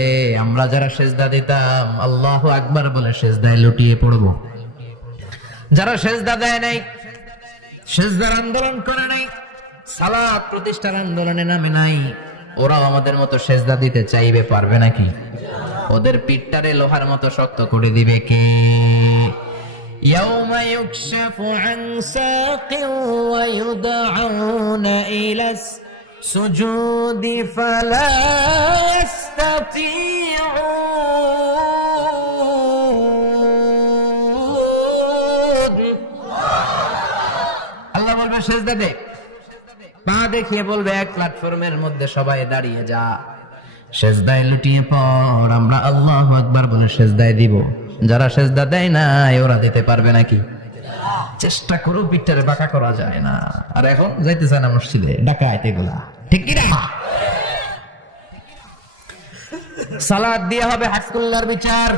আমরা যারা সেজদা দিতাম আল্লাহু আকবার বলে সেজদায় লুটিয়ে পড়ব। যারা সেজদা দেয় নাই, সেজদার আন্দোলন করে নাই, সালাত প্রতিষ্ঠার আন্দোলনে নামে নাই, ওরাও আমাদের মতো সেজদা দিতে চাইবে, পারবে নাকি? ওদের পিঠটারে লোহার মতো শক্ত করে দিবে কে? يوم يكشف عن ساق ويدعون إلى السجود فلا يستطيعون আল্লাহ বলবে সেজদা দে। পা দেখিয়ে বলবে এক প্ল্যাটফর্মের মধ্যে সবাই দাঁড়িয়ে যা, সেজদায় লুটিয়ে পড়। আমরা আল্লাহু আকবার বলে সেজদায় দিব। যারা সেজদা দেয় না ওরা দিতে পারবে নাকি? চেষ্টা করো, পিঠটারে বাঁকা করা যায় না। আর এখন যাইতে চায় না মসজিদে, ডাকাত এগুলা, ঠিক কি না? সালাত দিয়ে হবে হাক্কুল্লাহর বিচার,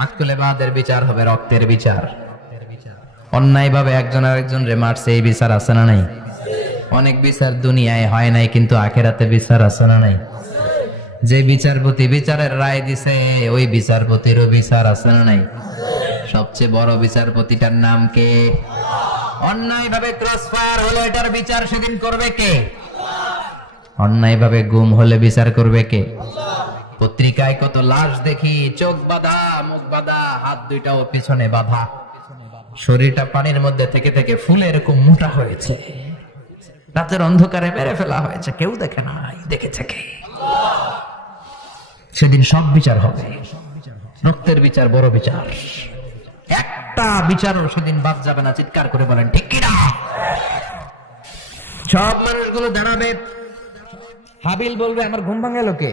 হাক্কুল ইবাদের বিচার হবে রক্তের বিচার। অন্যায় ভাবে একজন আরেকজন রে মারছে, এই বিচার আছে না নাই? অনেক বিচার দুনিয়ায় হয় নাই, কিন্তু আখিরাতে বিচার আছে না নাই? যে বিচারপতি বিচারের রায় দিছে ওই বিচারপতিরও বিচার আছে না নাই? সবচেয়ে বড় বিচারপতিটার নাম কে? অন্যায় ভাবে ক্রস ফায়ার হলে এটার বিচার সেদিন করবে কে? অন্যায় ভাবে গুম হলে বিচার করবে কে? পত্রিকায় কত লাশ দেখি, চোখ বাঁধা, মুখ বাঁধা, হাত দুইটাও পিছনে বাঁধা, শরীরটা পানির মধ্যে থেকে থেকে ফুলে এরকম মোটা হয়েছে, রাতের অন্ধকারে মেরে ফেলা হয়েছে, কেউ দেখে নাই, দেখেছে কে? সেদিন সব বিচার হবে। রক্তের বিচার বড় বিচার। একটা বিচারও সেদিন বাদ যাবে না। চিৎকার করে বলেন ঠিক কি না? সব মানুষগুলো দাঁড়াবে। হাবিল বলবে আমার ঘুম ভাঙালো কে?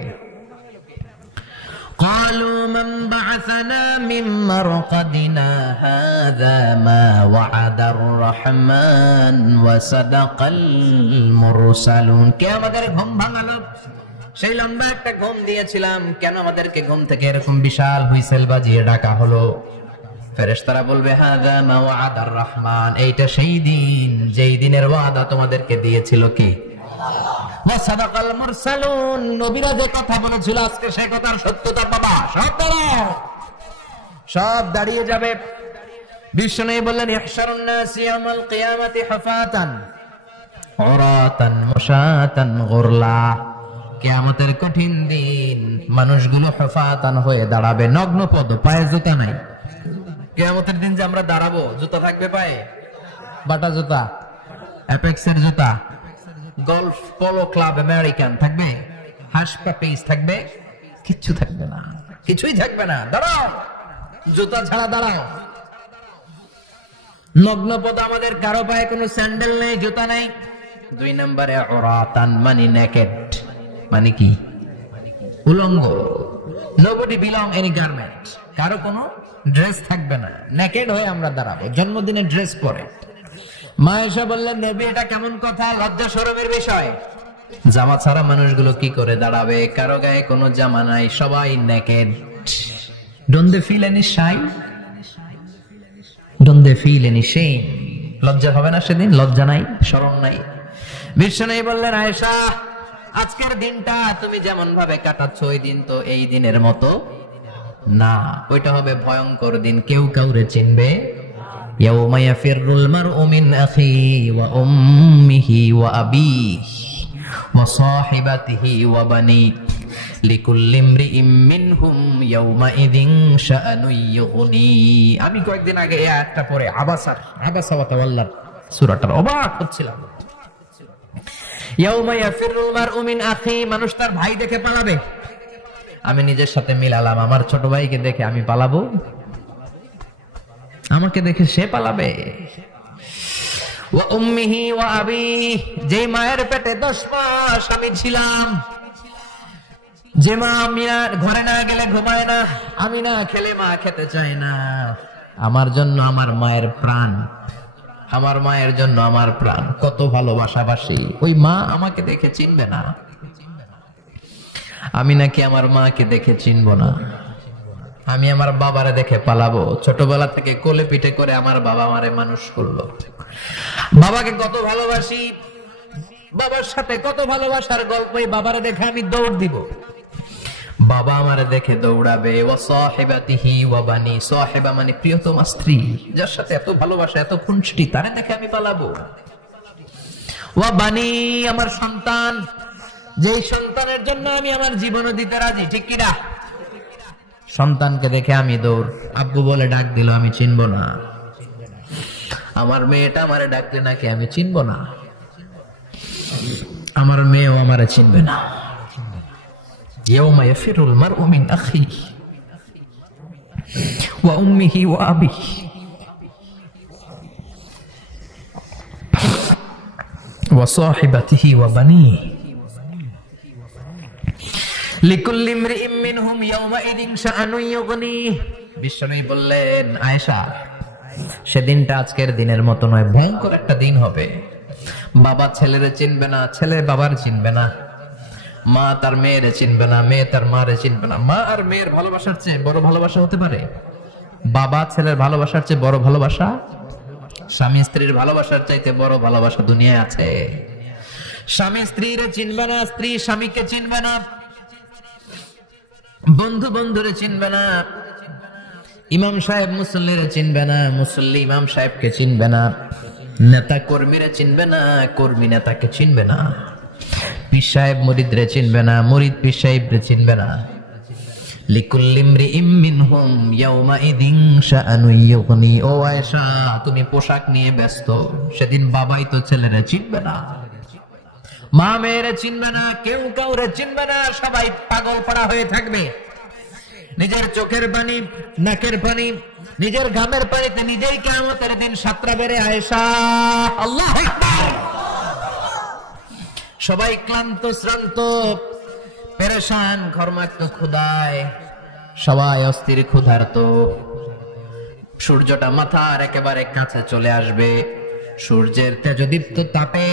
قالوا من بعثنا من مرقدنا هذا ما وعد الرحمن وصدق المرسلون। কে আমাদের ঘুম ভাঙালো? সেই লম্বা একটা ঘুম দিয়েছিলাম, কেন আমাদেরকে ঘুম থেকে এরকম বিশাল হুইসেল বাজিয়ে ডাকা হলো? ফেরেশতারা বলবে হাযা মা ওয়াদার রহমান, এইটা সেই দিন যেই দিনের ওয়াদা তোমাদেরকে দিয়েছিল কি? ওয়া সাদাকাল মুরসালুন, নবীরা যে কথা বলেছিল আজকে সেই কথার সত্যতা পাবা। সব দাঁড়িয়ে যাবে। বিশ্বনবী বললেন ইহশারুন নাস ইয়াউমাল কিয়ামাতি হুফাতান উরাতান মুশাতান গুরলা। কিয়ামতের কঠিন দিন মানুষগুলো হুফাতান হয়ে দাঁড়াবে, নগ্ন পদ, পায়ে জুতা নাই। কিয়ামতের দিন যে আমরা দাঁড়াবো, জুতা থাকবে পায়ে? বাটা জুতা, অ্যাপেক্সের জুতা, গলফ পোলো ক্লাব আমেরিকান থাকবে? হাসপা পেস থাকবে? কিচ্ছু থাকবে না, কিছুই থাকবে না। দাঁড়াও, জুতা ছাড়া দাঁড়াও। নগ্ন পদ, আমাদের কারো পায়ে কোনো স্যান্ডেল নেই, জুতা নেই। 2 নম্বরে উরাতান মানে নেকেড, মানে কি? উলঙ্গ। nobody belong any garment, কারো কোনো ড্রেস থাকবে না, নেকেড হয়ে আমরা দাঁড়াবো, জন্মদিনে ড্রেস পরে। মা এসে বললেন নবী এটা কেমন কথা, লজ্জা শরমের বিষয়। জামা ছাড়া মানুষগুলো কি করে দাঁড়াবে? কারো গায়ে কোনো জামা নাই, সবাই naked. Don't they feel any shy? Don't they feel any shame? লজ্জা হবে না সেদিন? লজ্জা নাই, শরম নাই। বিশ্বনবী বললেন আয়েশা আজকের দিনটা তুমি যেমন ভাবে কাটাচ্ছ ওই দিন তো এই দিনের মতো না, ওইটা হবে ভয়ঙ্কর দিন, কেউ কাউরে চিনবে। ইয়াউমা ইয়াফিরুল মারউ মিন আখিহি ওয়া উম্মিহি ওয়া আবিহি ওয়া সাহিবাতিহি ওয়া বানিহি লিকুল্লি ইমরিইম মিনহুম ইয়াউমাইযিন শাআনুন ইউগনি। আমি কয়েকদিন আগে এই আয়াতটা পড়ে আবাসা ওয়া তাওয়াল্লা সূরাটার অবাক হচ্ছিলাম। ইয়াউমা ইয়াফিরুল মারউ মিন আখি, মানুষ তার ভাই দেখে পালাবে। আমি নিজের সাথে মিলালাম, আমার ছোট ভাইকে দেখে আমি পালাবো? আমাকে দেখে সে পালাবে? ওয়া উম্মিহি ওয়া আবি, যে মায়ের পেটে 10 মাস আমি ছিলাম, যে মা আমি ঘরে না গেলে ঘুমায় না, আমি না খেলে মা খেতে চায় না, আমার জন্য আমার মায়ের প্রাণ, আমার মায়ের জন্য আমার প্রাণ, কত ভালোবাসাবাসী। ওই মা আমাকে দেখে চিনবে না, আমি নাকি আমার মাকে দেখে চিনবো না। আমি আমার বাবারে দেখে পালাবো। ছোটবেলা থেকে কোলে পিঠে করে আমার বাবা আমারে মানুষ করলো, বাবাকে কত ভালোবাসি, বাবার সাথে কত ভালোবাসার গল্প, এই বাবারে দেখে আমি দৌড় দিব, বাবা আমারে দেখে দৌড়াবে। ওয়া সাহিবাতিহি ওয়া বানি, সাহিবা মানে প্রিয়তমা স্ত্রী, যার সাথে এত ভালোবাসা এত খুনসুটি, তারে দেখে আমি পালাবো। ওয়া বানি, আমার সন্তান, যেই সন্তানের জন্য আমি আমার জীবনও দিতে রাজি, ঠিক কি না? সন্তানকে দেখে আমি দৌড়। আব্বু বলে ডাক দিল, আমি চিনবো না। আমার মেয়েটা আমারে ডাকলে নাকি আমি চিনবো না, আমার মেয়েও আমারে চিনবে না। ইয়াউমা ইয়াফিরুল মারউ মিন আখিহি ওয়া উম্মিহি ওয়া আবিহি ওয়া সাহিবাতিহি ওয়া বানিহি লিকুল্লি ইমরিইম মিনহুম ইয়াউমাইযিন শাআনুন ইউগনি। বিশ্বনবী বললেন, আয়েশা, সেদিনটা আজকের দিনের মতো নয়, ভয়ঙ্কর একটা দিন হবে। বাবা ছেলেরে চিনবে না, ছেলে বাবার চিনবে না, মা তার মেয়েরে চিনবে না, মেয়ে তার মারে চিনবে না। মা আর মেয়ের ভালোবাসার চেয়ে বড় ভালোবাসা হতে পারে? বাবা ছেলের ভালোবাসার চেয়ে বড় ভালোবাসা? স্বামী স্ত্রীর ভালোবাসার চাইতে বড় ভালোবাসা দুনিয়ায় আছে? স্বামী স্ত্রীরে চিনবে না, স্ত্রী স্বামীকে চিনবে না, বন্ধু বন্ধুরে চিনবে না, ইমাম সাহেব মুসল্লিরে চিনবে না, মুসল্লি ইমাম সাহেবকে চিনবে না, নেতা কর্মীরে চিনবে না, কর্মী নেতাকে চিনবে না, পীর সাহেব মুরিদরে চিনবে না, মুরিদ পীর সাহেবরে চিনবে না। লিকুল্লি ইমরিইম মিনহুম ইয়াউমাইযিন শাআনুন ইউগনি। ও আয়েশা, তুমি পোশাক নিয়ে ব্যস্ত, সেদিন বাবাই তো ছেলেরে চিনবে না, মা মেয়েরে চিনবে না, কেউ কাউরে চিনবে না, সবাই পাগল পাড়া হয়ে থাকবে। নিজের চোখের পানি, নাকের পানি, নিজের ঘামের পানিতে নিজেই কিয়ামতের দিন সাতরা বেড়ে। আয়েশা, আল্লাহু আকবার। সবাই ক্লান্ত শ্রান্ত পেরেশান, ঘর্মাক্ত ক্ষুধায়, সবাই অস্থির ক্ষুধার্ত। সূর্যটা মাথার একেবারে কাছে চলে আসবে, সূর্যের তেজদীপ্ত তাপে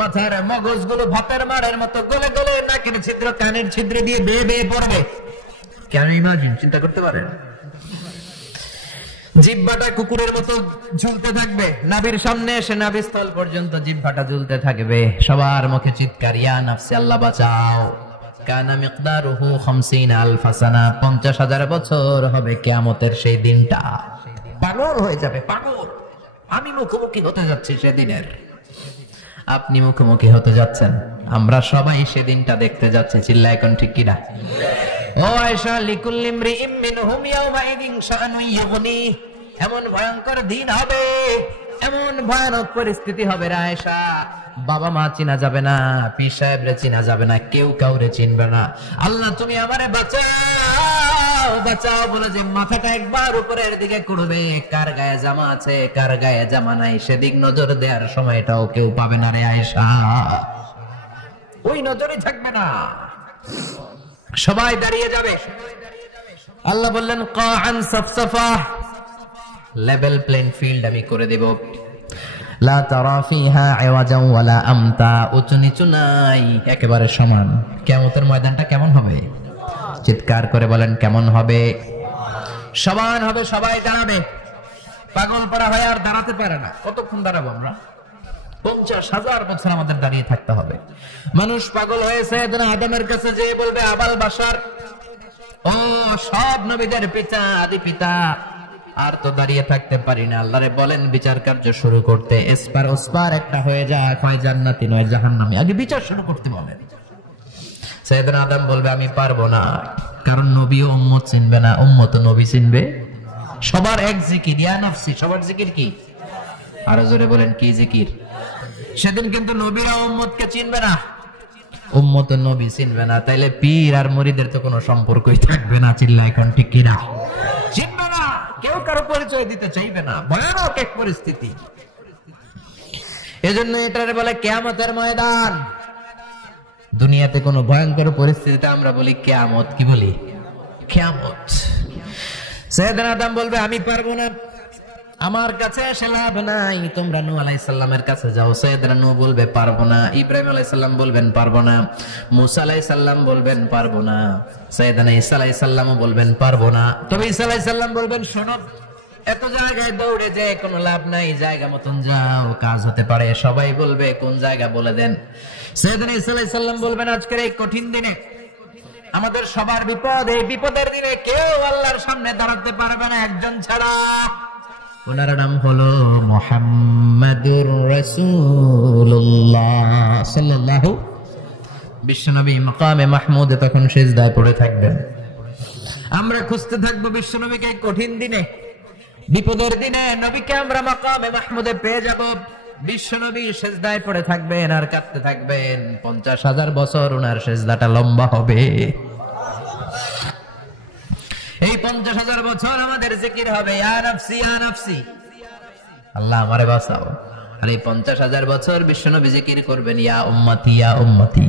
মাথার মগজগুলো ভাতের মাড়ের মতো গলে গলে নাকের ছিদ্র কানের ছিদ্র দিয়ে বেয়ে বেয়ে পড়বে। কেন ইমাজিন, চিন্তা করতে পারেন? জিহ্বাটা কুকুরের মতো ঝুলতে থাকবে, নাভির সামনে এসে নাভিস্থল পর্যন্ত জিহ্বাটা ঝুলতে থাকবে। সবার মুখে চিৎকার, ইয়া নাফসি, আল্লাহ বাঁচাও। কানা মিকদারুহু 50,000 সানা, 50,000 বছর হবে কিয়ামতের সেই দিনটা। পাগল হয়ে যাবে, পাগল। আমি মুখোমুখি হতে যাচ্ছি সেদিনের, আপনি মুখোমুখি হতে যাচ্ছেন, আমরা সবাই সেদিনটা দেখতে যাচ্ছি। চিল্লা এখন ঠিক কিনা? ও আয়েশা, লিকুল্লি ইমরিইম মিনহুম ইয়াউমাইযিন শাআনুন ইউগনি। এমন ভয়ঙ্কর দিন হবে, এমন ভয়ানক পরিস্থিতি হবে রে আয়েশা, বাবা মা চিনা যাবে না, পীর সাহেবরে চিনা যাবে না, কেউ কাউরে চিনবে না। আল্লাহ তুমি আমারে বাঁচাও, বাঁচাও বলে যে মাথাটা একবার উপরের দিকে করবে, কার গায়ে জামা আছে কার গায়ে জামা নাই সেদিক নজর দেওয়ার সময়টাও কেউ পাবে না রে আয়েশা, ওই নজরই থাকবে না, সবাই দাঁড়িয়ে যাবে। আল্লাহ বললেন, কাআন সাফসাফা, লেভেল প্লেইং ফিল্ড আমি করে দেব। লা তারা ফিহা আওয়াজান ওয়ালা আমতা, উঁচু নিচু নাই, একেবারে সমান। কিয়ামতের ময়দানটা কেমন হবে? চিৎকার করে বলেন, কেমন হবে? সমান হবে, সবাই দাঁড়াবে। পাগল পাড়া হয়ে আর দাঁড়াতে পারে না। কতক্ষণ দাঁড়াবো আমরা? 50,000 বছর আমাদের দাঁড়িয়ে থাকতে হবে। মানুষ পাগল হয়েছে, আদমের কাছে যেয়ে বলবে, আবাল বাশার, ও সব নবীদের পিতা, আদি পিতা, আর তো দাঁড়িয়ে থাকতে পারি না। আল্লাহরে বলেন বিচার কার্য শুরু করতে। এসপার ওসপার একটা হয়ে যায়, হয় জান্নাতি নয় জাহান্নামী, আগে বিচার শুরু করতে বলেন। সাইয়েদনা আদম বলবে আমি পারবো না, কারণ নবী ও উম্মত চিনবে না, উম্মত ও নবী চিনবে। সবার এক জিকির, ইয়া নফসি, সবার জিকির কি? আরো জোরে বলেন, কি জিকির? সেদিন কিন্তু নবীরা উম্মতকে চিনবে না, উম্মত ও নবী চিনবে না, তাইলে পীর আর মুরিদের তো কোনো সম্পর্কই থাকবে না। চিল্লা এখন ঠিক কিনা? চিনবে না, কেউ কারো পরিচয় দিতে চাইবে না, ভয়ানক এক পরিস্থিতি। এজন্য এটারে বলে কিয়ামতের ময়দান। দুনিয়াতে কোনো ভয়ঙ্কর পরিস্থিতিতে আমরা বলি কিয়ামত, কি বলি? কিয়ামত। সাইয়েদনা আদম বলবে আমি পারবো না, আমার কাছে এসে লাভ নাই, তোমরা নূহ আলাইহিস সালামের কাছে যাও। সাইয়েদনা নূহ বলবে পারবো না, ইব্রাহিম আলাইহিস সালাম বলবেন পারবো না, মূসা আলাইহিস সালাম বলবেন পারবো না, সাইয়েদনা ঈসা আলাইহিস সালামও বলবেন পারবো না। তবে ঈসা আলাইহিস সালাম বলবেন শোনো, এত জায়গায় দৌড়ে যে কোনো লাভ নাই, জায়গা মতন যাও, কাজ হতে পারে। সবাই বলবে কোন জায়গা বলে দেন। সাইয়েদনা ঈসা আলাইহিস সালাম বলবেন আজকের এই কঠিন দিনে আমাদের সবার বিপদ, এই বিপদের দিনে কেউ আল্লাহর সামনে দাঁড়াতে পারবে না একজন ছাড়া, ওনার নাম হলো মুহাম্মাদুর রাসূলুল্লাহ সাল্লাল্লাহু। বিশ্বনবী মাকামে মাহমুদে তখন সিজদায় পড়ে থাকবেন। আমরা খুঁজতে থাকবো বিশ্বনবীকে কঠিন দিনে, বিপদের দিনে নবীকে আমরা মাকামে মাহমুদে পেয়ে যাব। বিশ্বনবী সিজদায় পড়ে থাকবেন আর কাঁদতে থাকবেন। 50,000 বছর ওনার সিজদাটা লম্বা হবে। এই 50,000 বছর আমাদের জিকির হবে ইয়া নাফসি ইয়া নাফসি, আল্লাহ আমারে বাঁচাও। আর এই 50,000 বছর বিশ্বনবী জিকির করবেন ইয়া উম্মতি ইয়া উম্মতি,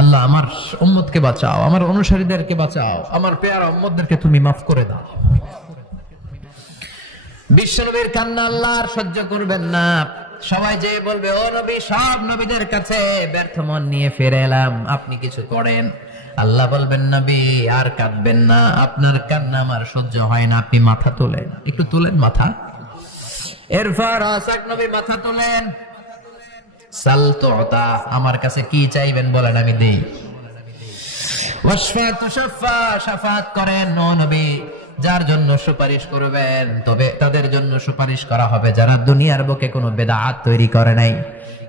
আল্লাহ আমার উম্মতকে বাঁচাও, আমার অনুসারীদেরকে বাঁচাও, আমার পেয়ারা উম্মতদেরকে তুমি মাফ করে দাও। বিশ্বনবীর কান্না আল্লাহ আর সহ্য করবেন না। সবাই যে বলবে ও নবী, সব নবীদের কাছে ব্যর্থ মন নিয়ে ফিরে এলাম, আপনি কিছু করেন। আল্লাহ বলবেন নবী আর কাঁদবেন না, আপনার কান্না আমার সহ্য হয় না, আপনি মাথা তোলেন, একটু তোলেন মাথা। এরপর আসাক নবী মাথা তোলেন। সাল তুতা, আমার কাছে কি চাইবেন বলেন আমি দেই। ওয়াশফা তুশফা, শাফাত করেন ও নবী, যার জন্য সুপারিশ করবেন তবে তাদের জন্য সুপারিশ করা হবে যারা দুনিয়ার বুকে কোনো বেদাত তৈরি করে নাই।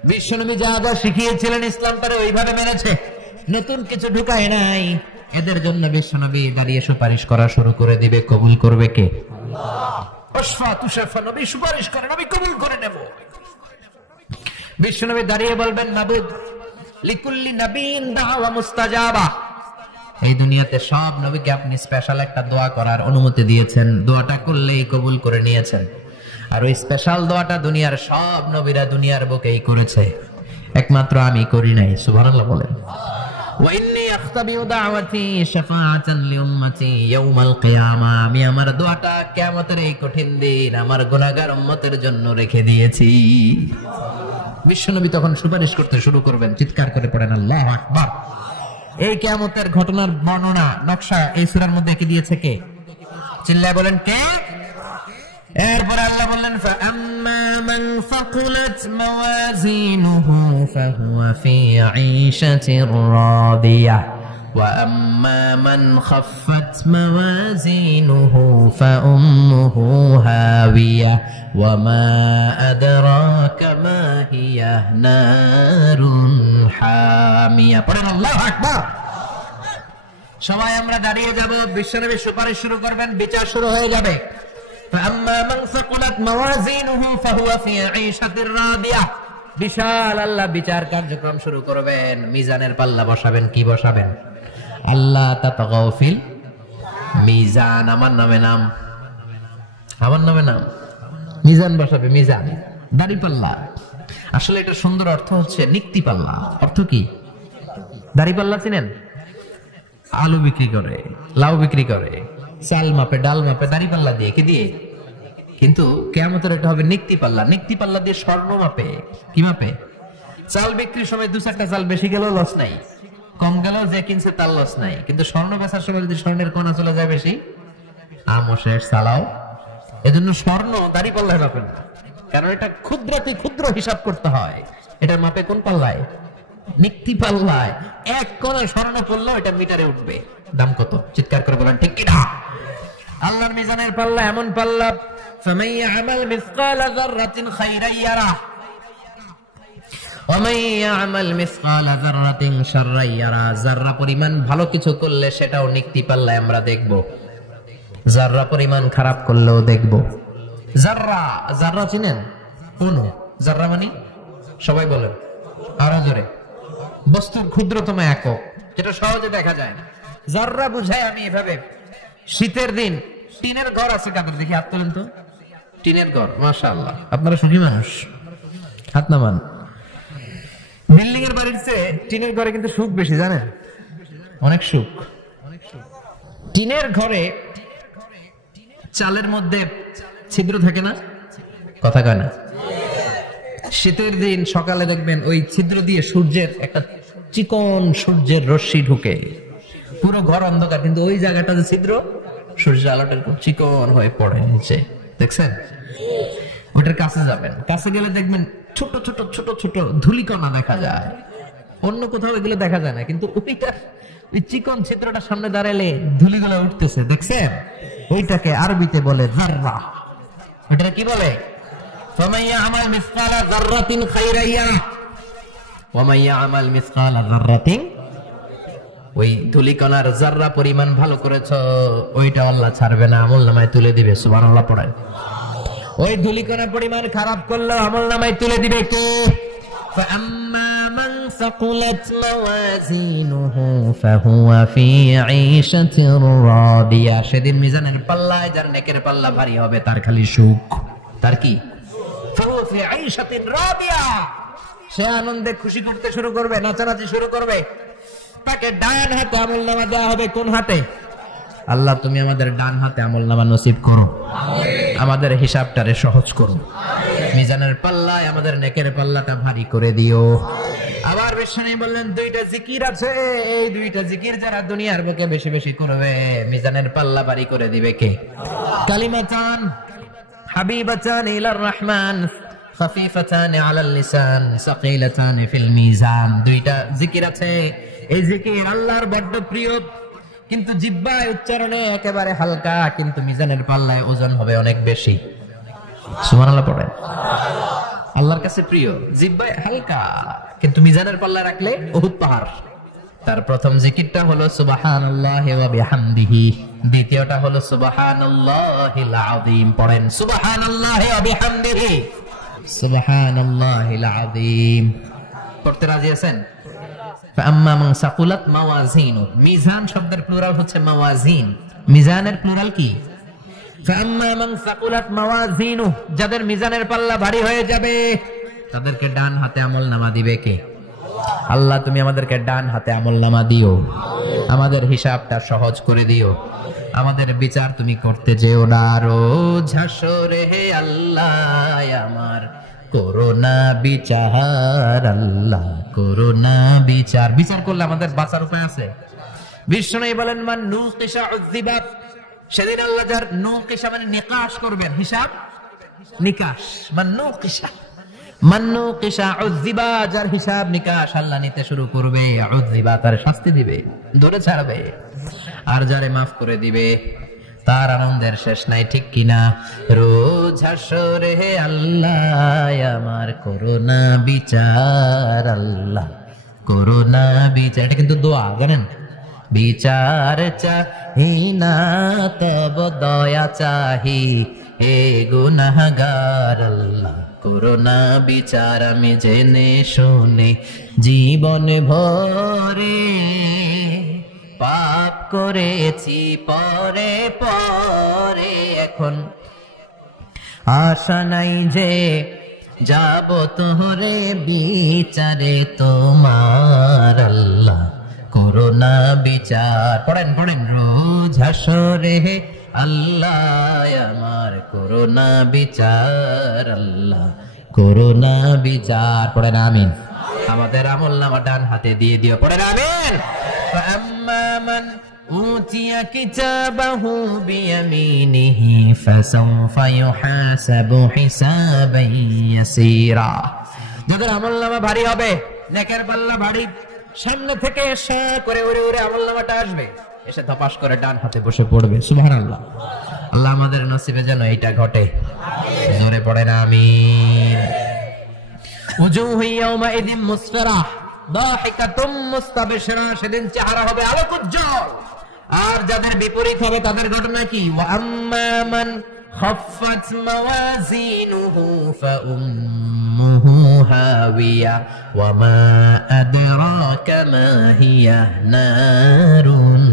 বিশ্বনবী যা যা শিখিয়েছিলেন ইসলামটারে ওইভাবে মেনেছে, নতুন কিছু ঢুকায় নাই। এদের জন্য বিশ্বনবী দাঁড়িয়ে সুপারিশ করা শুরু করে দিবে। কবুল করবে কে? আল্লাহ। নবী সুপারিশ করেন, আমি কবুল করে নেব। বিশ্বনবী দাঁড়িয়ে বলবেন মাবুদ লিকুল্লি নবীন দাওয়া মুস্তাজাবা, এই দুনিয়াতে সব নবীকে আপনি স্পেশাল একটা দোয়া করার অনুমতি দিয়েছেন, দোয়াটা করলেই কবুল করে নিয়েছেন। আর ওই স্পেশাল দোয়াটা দুনিয়ার সব নবীরা দুনিয়ার বুকেই করেছে, একমাত্র আমি করি নাই। সুবহানাল্লাহ বলেন। ওয়া ইন্নী আখতাবিউ দাওয়াতি শাফাআতান লিউম্মতি ইয়াউমাল কিয়ামা, আমি আমার দোয়াটা কিয়ামতের এই কঠিন দিন আমার গুনাহগার উম্মতের জন্য রেখে দিয়েছি। বিশ্বনবী তখন সুপারিশ করতে শুরু করবেন, চিৎকার করে পড়েন আল্লাহু আকবার। এই কিয়ামতের ঘটনার বর্ণনা নকশা এই সূরার মধ্যে এঁকে দিয়েছে কে? চিল্লায় বলেন কে? এরপর আল্লাহ বললেন ফাআম্মা মান ফাকুলাত মাওয়াজিনুহু ফাহুয়া ফি ঈশাতির রাদিয়াহ ওয়া আম্মা মান খাফফাত মাওয়াজিনুহু ফাউম্মুহু হাওিয়াহ ওয়া মা আদরাকা মা হিয়া নারুন হামিয়া। পড়েন আল্লাহু আকবার। সবাই আমরা দাঁড়িয়ে যাব, বিশ্বনবী সুপারিশ শুরু করবেন, বিচার শুরু হয়ে যাবে। বিশাল আল্লাহ বিচার কার্যক্রম শুরু করবেন, মিজানের পাল্লা বসাবেন। কি বসাবেন? আল্লাহ তাতাগাউ ফিল মিজান, আমার নামে নাম, আমার নামে নাম, মিজান বসাবে। মিজান দাড়ি পাল্লা, আসলে এটা সুন্দর অর্থ হচ্ছে নিক্তি পাল্লা। অর্থ কি? দাড়ি পাল্লা চিনেন? আলু বিক্রি করে, লাউ বিক্রি করে, চাল মাপে, ডাল মাপে, দাড়ি পাল্লা দিয়ে। কি দিয়ে? কিন্তু কিয়ামতের এটা হবে নিক্তি পাল্লা। নিক্তি পাল্লা দিয়ে স্বর্ণ মাপে। কি মাপে? চাল বিক্রির সময় 2-4টা চাল বেশি গেলেও লস নাই, কম গেলেও যে কিনছে তার লস নাই। কিন্তু স্বর্ণ বেচার সময় যদি স্বর্ণের কোনা চলে যায় বেশি, আমও শেষ, চালাও। এজন্য স্বর্ণ দাড়ি পাল্লায় মাপে না, কারণ এটা ক্ষুদ্রাতি ক্ষুদ্র হিসাব করতে হয়। এটা মাপে কোন পাল্লায়? নিক্তি পাল্লায়। এক কোণে স্বর্ণ পড়লেও এটা মিটারে উঠবে। দাম কত? চিৎকার করে বলেন ঠিক কিনা? আল্লাহর মিজানের পাল্লা এমন পাল্লা, ফামান ইয়ামাল মিসকালা যাররাতিন খায়রান ইয়ারা ওয়ামান ইয়ামাল মিসকালা যাররাতিন শাররান ইয়ারা, যাররা পরিমাণ ভালো কিছু করলে সেটাও নিক্তি পাল্লায় আমরা দেখব, যাররা পরিমাণ খারাপ করলেও দেখব। যাররা, যাররা চিনেন? কোন যাররা মানে? সবাই বলেন আরো জোরে। বস্তুর ক্ষুদ্রতম একক, যেটা সহজে দেখা যায় না। যাররা বুঝায় আমি এভাবে, শীতের দিন টিনের ঘর আছে কাদের? দেখি হাত তোলেন তো। টিনের ঘর, মাশাআল্লাহ, আপনারা সুখী মানুষ, হাত নামান। বিল্ডিং এর বাড়ির চেয়ে টিনের ঘরে কিন্তু সুখ বেশি, জানেন? অনেক সুখ। টিনের ঘরে চালের মধ্যে ছিদ্র থাকে না, কথা কয় না? শীতের দিন সকালে দেখবেন ওই ছিদ্র দিয়ে সূর্যের একটা চিকন সূর্যের রশ্মি ঢুকে, পুরো ঘর অন্ধকার, কিন্তু ওই জায়গাটা যে ছিদ্র, সূর্যের আলোটা খুব চিকন হয়ে পড়ে নিচে, দেখছেন? ওটার কাছে যাবেন, কাছে গেলে দেখবেন ছোট ছোট ছোট ছোট ধূলিকণা দেখা যায়। অন্য কোথাও এগুলো দেখা যায় না, কিন্তু ওইটা, ওই চিকন ছিদ্রটা সামনে দাঁড়ালে ধূলিগুলো উঠতেছে, দেখছেন? ওইটাকে আরবিতে বলে যাররা। ওটা কি বলে? ফামান ইয়ামাল মিসকালা যাররাতিন খায়রান ইয়ারা ওয়া মান ইয়ামাল মিসকালা যাররাতিন, ওই ধূলিকণার যাররা পরিমাণ ভালো করেছো ওইটা আল্লাহ ছাড়বে না, আমলনামায় তুলে দিবে। সুবহানাল্লাহ পড়েন। ওই ধূলিকণা পরিমাণ খারাপ করলে আমলনামায় তুলে দিবে কে? فأما من ثقلت موازينه فهو في عيشة راضية, সেদিন মিজানের পাল্লায় যার নেকের পাল্লা ভারী হবে তার খালি সুখ। তার কি? فهو في عيشة راضية, সে আনন্দে খুশি করতে শুরু করবে, নাচানাচি শুরু করবে। তাকে ডান হাতে আমলনামা দেওয়া হবে। কোন হাতে? আল্লাহ তুমি আমাদের ডান হাতে আমলনামা নসিব করো, আমাদের হিসাবটারে সহজ করো, মিজানের পাল্লায় আমাদের নেকের পাল্লাটা ভারী করে দিও। আবার বিষ্ণু বললেন দুইটা জিকির আছে, এই দুইটা জিকির যারা দুনিয়ার বুকে বেশি বেশি করবে মিজানের পাল্লা ভারী করে দিবে কে? কালিমাতান হাবিবাতান ইলার রহমান খাফিফাতান আলাল লিসান সাকিলাতান ফিল মিজান। দুইটা জিকির আছে, এই জিকির আল্লাহর বড় প্রিয়, কিন্তু জিহ্বায় উচ্চারণে একেবারে হালকা, কিন্তু মিজানের পাল্লায় ওজন হবে অনেক বেশি। সুবহানাল্লাহ পড়েন। আল্লাহর কাছে প্রিয়, জিহ্বায় হালকা, কিন্তু মিজানের পাল্লা রাখলে উহুদ পাহাড়। তার প্রথম জিকিরটা হলো সুবহানাল্লাহি ওয়া বিহামদিহি, দ্বিতীয়টা হলো সুবহানাল্লাহিল আযীম। পড়েন সুবহানাল্লাহি ওয়া বিহামদিহি, সুবহানাল্লাহিল আযীম। পড়তে রাজি আছেন? ফাআম্মা মান সাকুলাত মাওয়াজিনু, মিজান শব্দের প্লুরাল হচ্ছে মাওয়াজিন। মিজানের প্লুরাল কি? ফাআম্মা মান সাকুলাত মাওয়াজিনু, যাদের মিজানের পাল্লা ভারী হয়ে যাবে তাদেরকে ডান হাতে আমলনামা দিবে কে? আল্লাহ তুমি আমাদেরকে ডান হাতে আমলনামা দিও, আমাদের হিসাবটা সহজ করে দিও, আমাদের বিচার তুমি করতে যেও না। রোজ হাসরে হে আল্লাহ আমার করোনা বিচার, আল্লাহ করোনা বিচার। বিচার করলে আমাদের বাঁচার উপায় আছে। বিষ্ণু বলেন মান নুকিশা উযিবা, সেদিন আল্লাহ যার নুকিশা মানে নিকাশ করবেন, হিসাব নিকাশ। মান নুকিশা উযিবা, যার হিসাব নিকাশ আল্লাহ নিতে শুরু করবে, উযিবা তার শাস্তি দিবে, ধরে ছাড়বে। আর যারে মাফ করে দিবে তার আনন্দের শেষ নাই, ঠিক কিনা? রোজ হাসরে হে আল্লাহ আমার করোনা বিচার, আল্লাহ করোনা বিচার। এটা কিন্তু দোয়া, জানেন? বিচার চাহি না তব দয়া চাহি হে গুনাহগার, আল্লাহ করোনা বিচার। আমি জেনে শুনে জীবন ভরে পাপ করেছি পরে পরে, এখন আশা নাই যে যাব তোরে বিচারে তোমার, আল্লাহ করোনা বিচার। পড়েন পড়েন রোজ হাসরে হে আল্লাহ আমার করোনা বিচার, আল্লাহ করোনা বিচার। পড়েন আমিন। আমাদের আমলনামা ডান হাতে দিয়ে দিও, পড়েন আমিন। فأما من أوتي كتابه بيمينه فسوف يحاسب حسابا يسيرا, যাদের আমলনামা ভারী হবে, নেকের পাল্লা ভারী, সামনে থেকে এসে করে উড়ে উড়ে আমলনামাটা আসবে, এসে ধপাস করে ডান হাতে বসে পড়বে। সুবহানাল্লাহ। আল্লাহ আমাদের নসিবে যেন এইটা ঘটে, জোরে পড়েন আমিন। উজুহু ইয়াওমাইযিন মুসফিরাহ দাহিকাতুম মুস্তাবশিরা, সেদিন চেহারা হবে আলোকোজ্জ্বল। আর যাদের বিপরীত হবে তাদের ঘটনা কি? ওয়া আম্মা মান খাফফাত মাওয়াজিনুহু ফাউম্মুহু হাওিয়া ওয়া মা আদরাকা মা হিয়া নারুন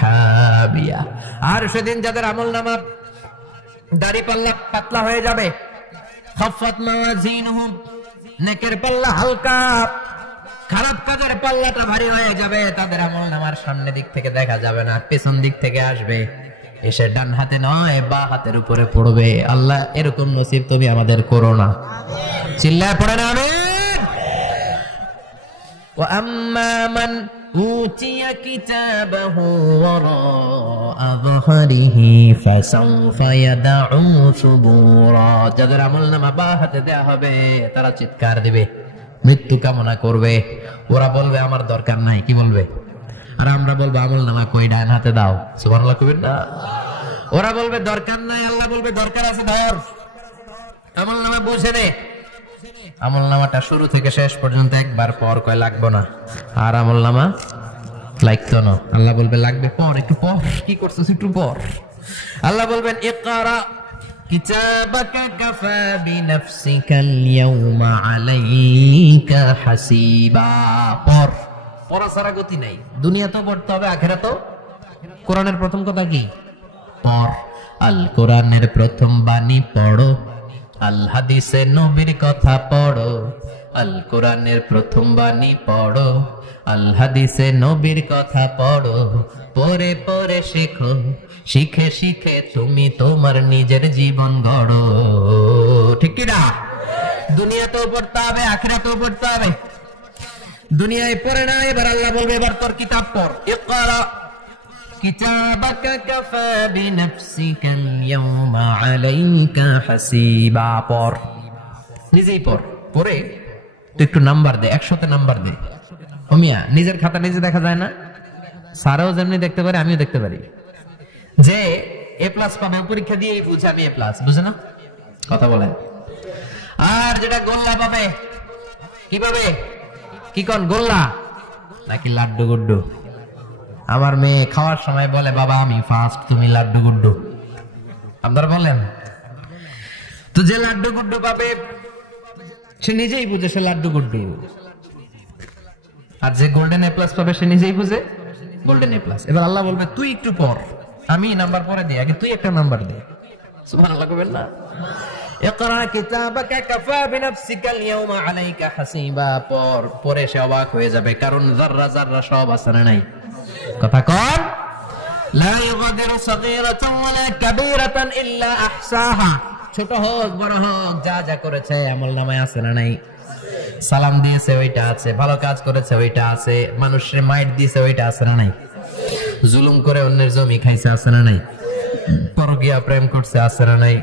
হাবিয়া। আর সেদিন যাদের আমলনামা দাড়ি পাল্লা পাতলা হয়ে যাবে, খাফফাত মাওয়াজিনুহু, নেকের পাল্লা হালকা, খারাপ কাজের পাল্লাটা ভারী হয়ে যাবে, তাদের আমলনামার সামনে দিক থেকে দেখা যাবে না, পেছন দিক থেকে আসবে, এসে ডান হাতে নয় বা হাতের উপরে পড়বে। আল্লাহ এরকম নসিব তুমি আমাদের করো না। চিল্লায় পড়ে না আমিন। ওয়া আম্মা মান উতিয়া কিতাবাহু ওয়ারাআ যহরিহি ফাসাউফা ইয়াদউ সুবুরা, যাদের আমলনামা বা হাতে দেয়া হবে তারা চিৎকার দিবে, মৃত্যু কামনা করবে। ওরা বলবে আমার দরকার নাই, কি বলবে? আর আমরা বলবো আমলনামা কই, ডান হাতে দাও। সুবহানাল্লাহ কইবেন না? ওরা বলবে দরকার নাই, আল্লাহ বলবে দরকার আছে, ধর আমলনামা বুঝে নে। আমলনামাটা শুরু থেকে শেষ পর্যন্ত একবার পর কয় লাগবো না, আর আমলনামা লাগতো না। আল্লাহ বলবে লাগবে, পর একটু পর, কি করছিস একটু পর। আল্লাহ বলবেন ইকরা কিতাবাকা কাফা বিনাফসিকাল ইয়াউমা আলাইকা হাসিবা, পর। পড়া ছাড়া গতি নাই, দুনিয়া তো পড়তে হবে, আখিরাতেও। কোরআনের প্রথম কথা কি? পর। আল কোরআনের প্রথম বাণী পড়ো, আল হাদিসে নবীর কথা পড়ো। আল কোরআনের প্রথম বাণী পড়ো, আল হাদিসে নবীর কথা পড়ো। পড়ে পড়ে শেখো, শিখে শিখে তুমি তোমার নিজের জীবন গড়ো। ঠিক কি না? দুনিয়াতেও পড়তে হবে, আখিরাতেও পড়তে হবে। দুনিয়ায় পড়ে না, এবার আল্লাহ বলবে এবার তোর কিতাব পড়। ইকরা কিতাবাকা কাফা বিনাফসিকাল ইয়াউমা আলাইকা হাসিবা, পড়, নিজেই পড়। পড়ে তুই একটু নাম্বার দে, 100তে নাম্বার দে। ও মিয়া, নিজের খাতা নিজে দেখা যায় না? স্যারও যেমনি দেখতে পারে, আমিও দেখতে পারি। যে এ প্লাস পাবে পরীক্ষা দিয়ে বুঝে আমি এ প্লাস, বুঝে না? কথা বলেন। আর যেটা গোল্লা পাবে, কি পাবে? কি কোন গোল্লা নাকি লাড্ডু গুড্ডু? আমার মেয়ে খাওয়ার সময় বলে বাবা আমি ফার্স্ট, তুমি লাড্ডু গুড্ডু। আপনারা বলেন তো, যে লাড্ডু গুড্ডু পাবে সে নিজেই বুঝে সে লাড্ডু গুড্ডু, আর যে গোল্ডেন এ প্লাস পাবে সে নিজেই বুঝে গোল্ডেন এ প্লাস। এবার আল্লাহ বলবে তুই একটু পড়, আমি নাম্বার পরে দিই, আগে তুই একটা নাম্বার দে। সুবহানাল্লাহ কইবেন না? ইকরা কিতাবাকা কাফা বিনাফসিকাল ইয়াউমা আলাইকা হাসিবা, পর। পরে সে অবাক হয়ে যাবে, কারণ যাররা যাররা সব আছে না নাই? কথা কর। লা ইউগাদিরু সাগীরাতান ওয়ালা কাবীরাতান ইল্লা আহসাহা, ছোট হোক বড় হোক যা যা করেছে আমলনামায় আছে না নাই? সালাম দিয়েছে ওইটা আছে, ভালো কাজ করেছে ওইটা আছে, মানুষের মাইট দিয়েছে ওইটা আছে না নাই? জুলুম করে অন্যের জমি খাইছে আছে না নাই? পরকীয়া প্রেম করছে আছে না নাই?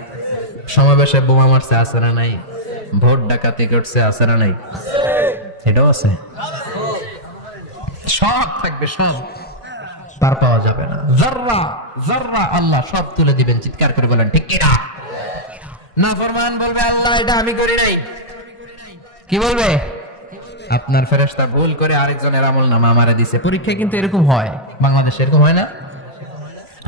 সমাবেশে বোমা মারছে আছে না নাই? ভোট ডাকাতি করছে আছে না নাই? এটাও আছে, সব থাকবে, সব পার পাওয়া যাবে না। যাররা যাররা আল্লাহ সব তুলে দিবেন। চিৎকার করে বলেন ঠিক কিনা? নাফরমান বলবে আল্লাহ এটা আমি করি নাই। কি বলবে? আপনার ফেরেশতা ভুল করে আরেকজনের আমলনামা আমারে দিছে। পরীক্ষা কিন্তু এরকম হয়, বাংলাদেশে এরকম হয় না?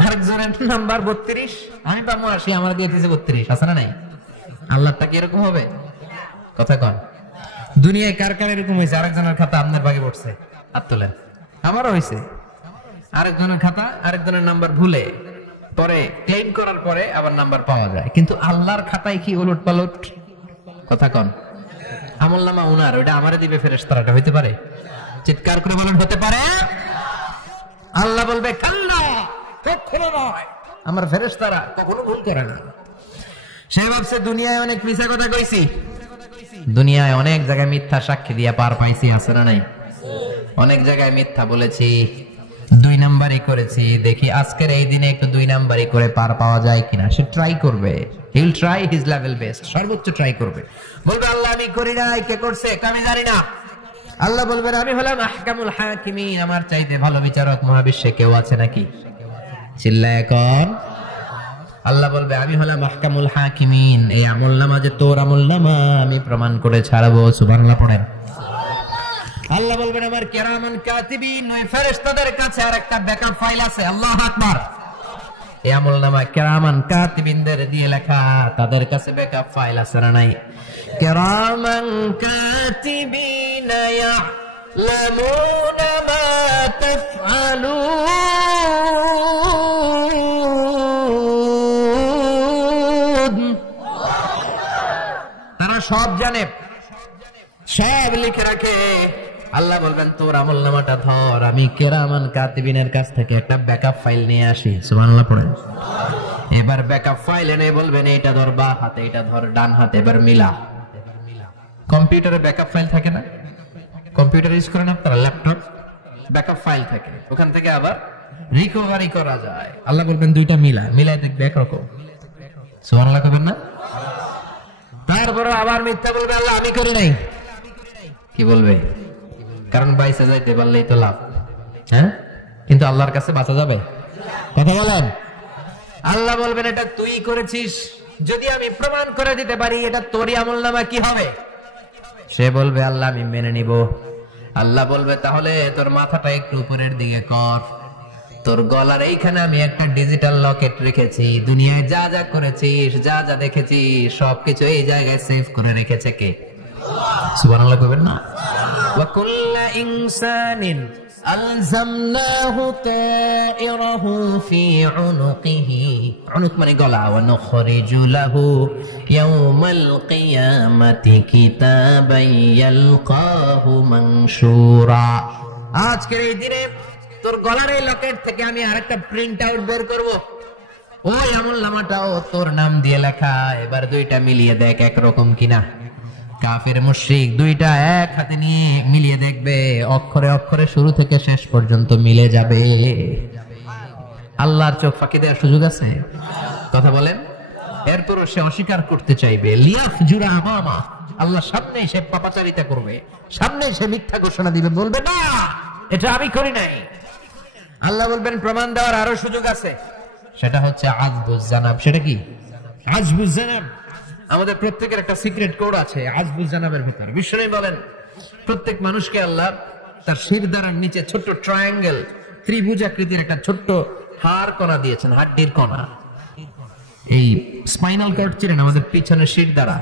আরেকজনের নাম্বার 32, আমি পাবো 80, আমার দিয়ে দিয়েছে 32, আছে না নাই? আল্লাহটা কি এরকম হবে? কথা কন। দুনিয়ায় কার কার এরকম হয়েছে? আরেকজনের খাতা আপনার ভাগে পড়ছে, হাত তোলেন। আমারও হয়েছে, আরেকজনের খাতা আরেকজনের নাম্বার ভুলে পরে ক্লেম করার পরে আবার নাম্বার পাওয়া যায়, কিন্তু আল্লাহর খাতায় কি ওলট পালট? কথা কন। আমলনামা উনার, ওইটা আমারে দিবে ফেরেশতারা, এটা হইতে পারে? চিৎকার করে বলেন হতে পারে? আল্লাহ বলবে কাল্লা, কখনো নয়, আমার ফেরেশতারা কখনো ভুল করে না। সে ভাবছে দুনিয়ায় অনেক মিথ্যা কথা কইছি, দুনিয়ায় অনেক জায়গায় মিথ্যা সাক্ষী দিয়া পার পাইছি, আছে না নাই? অনেক জায়গায় মিথ্যা বলেছি, 2 নাম্বারই করেছি, দেখি আজকের এই দিনে একটু 2 নাম্বারই করে পার পাওয়া যায় কিনা। সে ট্রাই করবে, he will try his level best, সর্বোচ্চ ট্রাই করবে। বলবে আল্লাহ আমি করি নাই, কে করছে আমি জানি না। আল্লাহ বলবেন আমি হলাম আহকামুল হাকিমিন, আমার চাইতে ভালো বিচারক মহাবিশ্বে কেউ আছে নাকি? চিল্লায় এখন। আল্লাহ বলবে আমি হলাম আহকামুল হাকিমিন, এই আমলনামা যে তোর আমলনামা আমি প্রমাণ করে ছাড়বো। সুবহানাল্লাহ পড়েন। আল্লাহ বলবেন আমার কিরামান কাতিবিন, ওই ফেরেশতাদের কাছে আরেকটা ব্যাকআপ ফাইল আছে। আল্লাহু আকবার। এই আমলনামা কিরামান কাতিবিনদের দিয়ে লেখা, তাদের কাছে ব্যাকআপ ফাইল আছে না নাই? কিরামান কাতিবিন ইয়ালামুনা মা তাফআলুন, তারা সব জানে, সব লিখে রাখে। আল্লাহ বলবেন তোর আমলনামাটা ধর, আমি কিরামান কাতিবিনের কাছ থেকে একটা ব্যাকআপ ফাইল নিয়ে আসি। সুবহানাল্লাহ পড়েন। এবার ব্যাকআপ ফাইল এনে বলবেন এটা ধর বা হাতে, এটা ধর ডান হাতে, এবার মিলা। কম্পিউটারে ব্যাকআপ ফাইল থাকে না? কম্পিউটার ইউজ করেন আপনারা, ল্যাপটপ, ব্যাকআপ ফাইল থাকে, ওখান থেকে আবার রিকভারি করা যায়। আল্লাহ বলবেন দুইটা মিলা, মিলাই দেখবে একরকম। সুবহানাল্লাহ কইবেন না? তারপরে আবার মিথ্যা বলবে আল্লাহ আমি করি নাই। কি বলবে? কারণ বাইসে যাইতে পারলেই তো লাভ, হ্যাঁ? কিন্তু আল্লাহর কাছে বাঁচা যাবে? কথা বলেন। আল্লাহ বলবেন এটা তুই করেছিস, যদি আমি প্রমাণ করে দিতে পারি এটা তোরই আমলনামা, কি হবে? সে বলবে আল্লাহ আমি মেনে নিব। আল্লাহ বলবে তাহলে তোর মাথাটা একটু উপরের দিকে কর, তোর গলার এইখানে আমি একটা ডিজিটাল লকেট রেখেছি, দুনিয়ায় যা যা করেছিস, যা যা দেখেছিস সবকিছু এই জায়গায় সেভ করে রেখেছে কে? সুবহানাল্লাহ কইবেন না? ওয়া কুল্লু ইনসানিন আলজামনাহু তাইরাহু ফি উনুকিহি, উনুক মানে গলা, ওয়া নুখরিজু লাহু ইয়াউমাল কিয়ামাতি কিতাবান ইয়ালকাহু মানশুরা। আজকের এই দিনে তোর গলার এই লকেট থেকে আমি আরেকটা প্রিন্ট আউট বের করব, ওই আমলনামাটাও তোর নাম দিয়ে লেখা। এবার দুইটা মিলিয়ে দেখ একরকম কিনা। কাফের মুশরিক দুইটা এক হাতে নিয়ে মিলিয়ে দেখবে, অক্ষরে অক্ষরে শুরু থেকে শেষ পর্যন্ত মিলে যাবে। আল্লাহর চোখ ফাঁকি দেওয়ার সুযোগ আছে? কথা বলেন। এরপরও সে অস্বীকার করতে চাইবে, লিয়াফজুরা আমামা, আল্লাহর সামনে সে পাপাচারিতা করবে, সামনে সে মিথ্যা ঘোষণা দিবে, বলবে না এটা আমি করি নাই। আল্লাহ বলবেন প্রমাণ দেওয়ার আরো সুযোগ আছে, সেটা হচ্ছে আজবুজ জানাব। সেটা কি? আজবুজ জানাব। আমাদের প্রত্যেকের একটা সিক্রেট কোড আছে আজবুজ জানাবের ভিতরে। বিশ্বনবী বলেন প্রত্যেক মানুষকে আল্লাহ তার শিরদাঁড়ার নিচে ছোট্ট ট্রায়াঙ্গেল, ত্রিভুজ আকৃতির একটা ছোট্ট হাড় কণা দিয়েছেন, হাড্ডির কণা। এই স্পাইনাল কর্ড চিনেন? আমাদের পিছনে শিরদাঁড়া,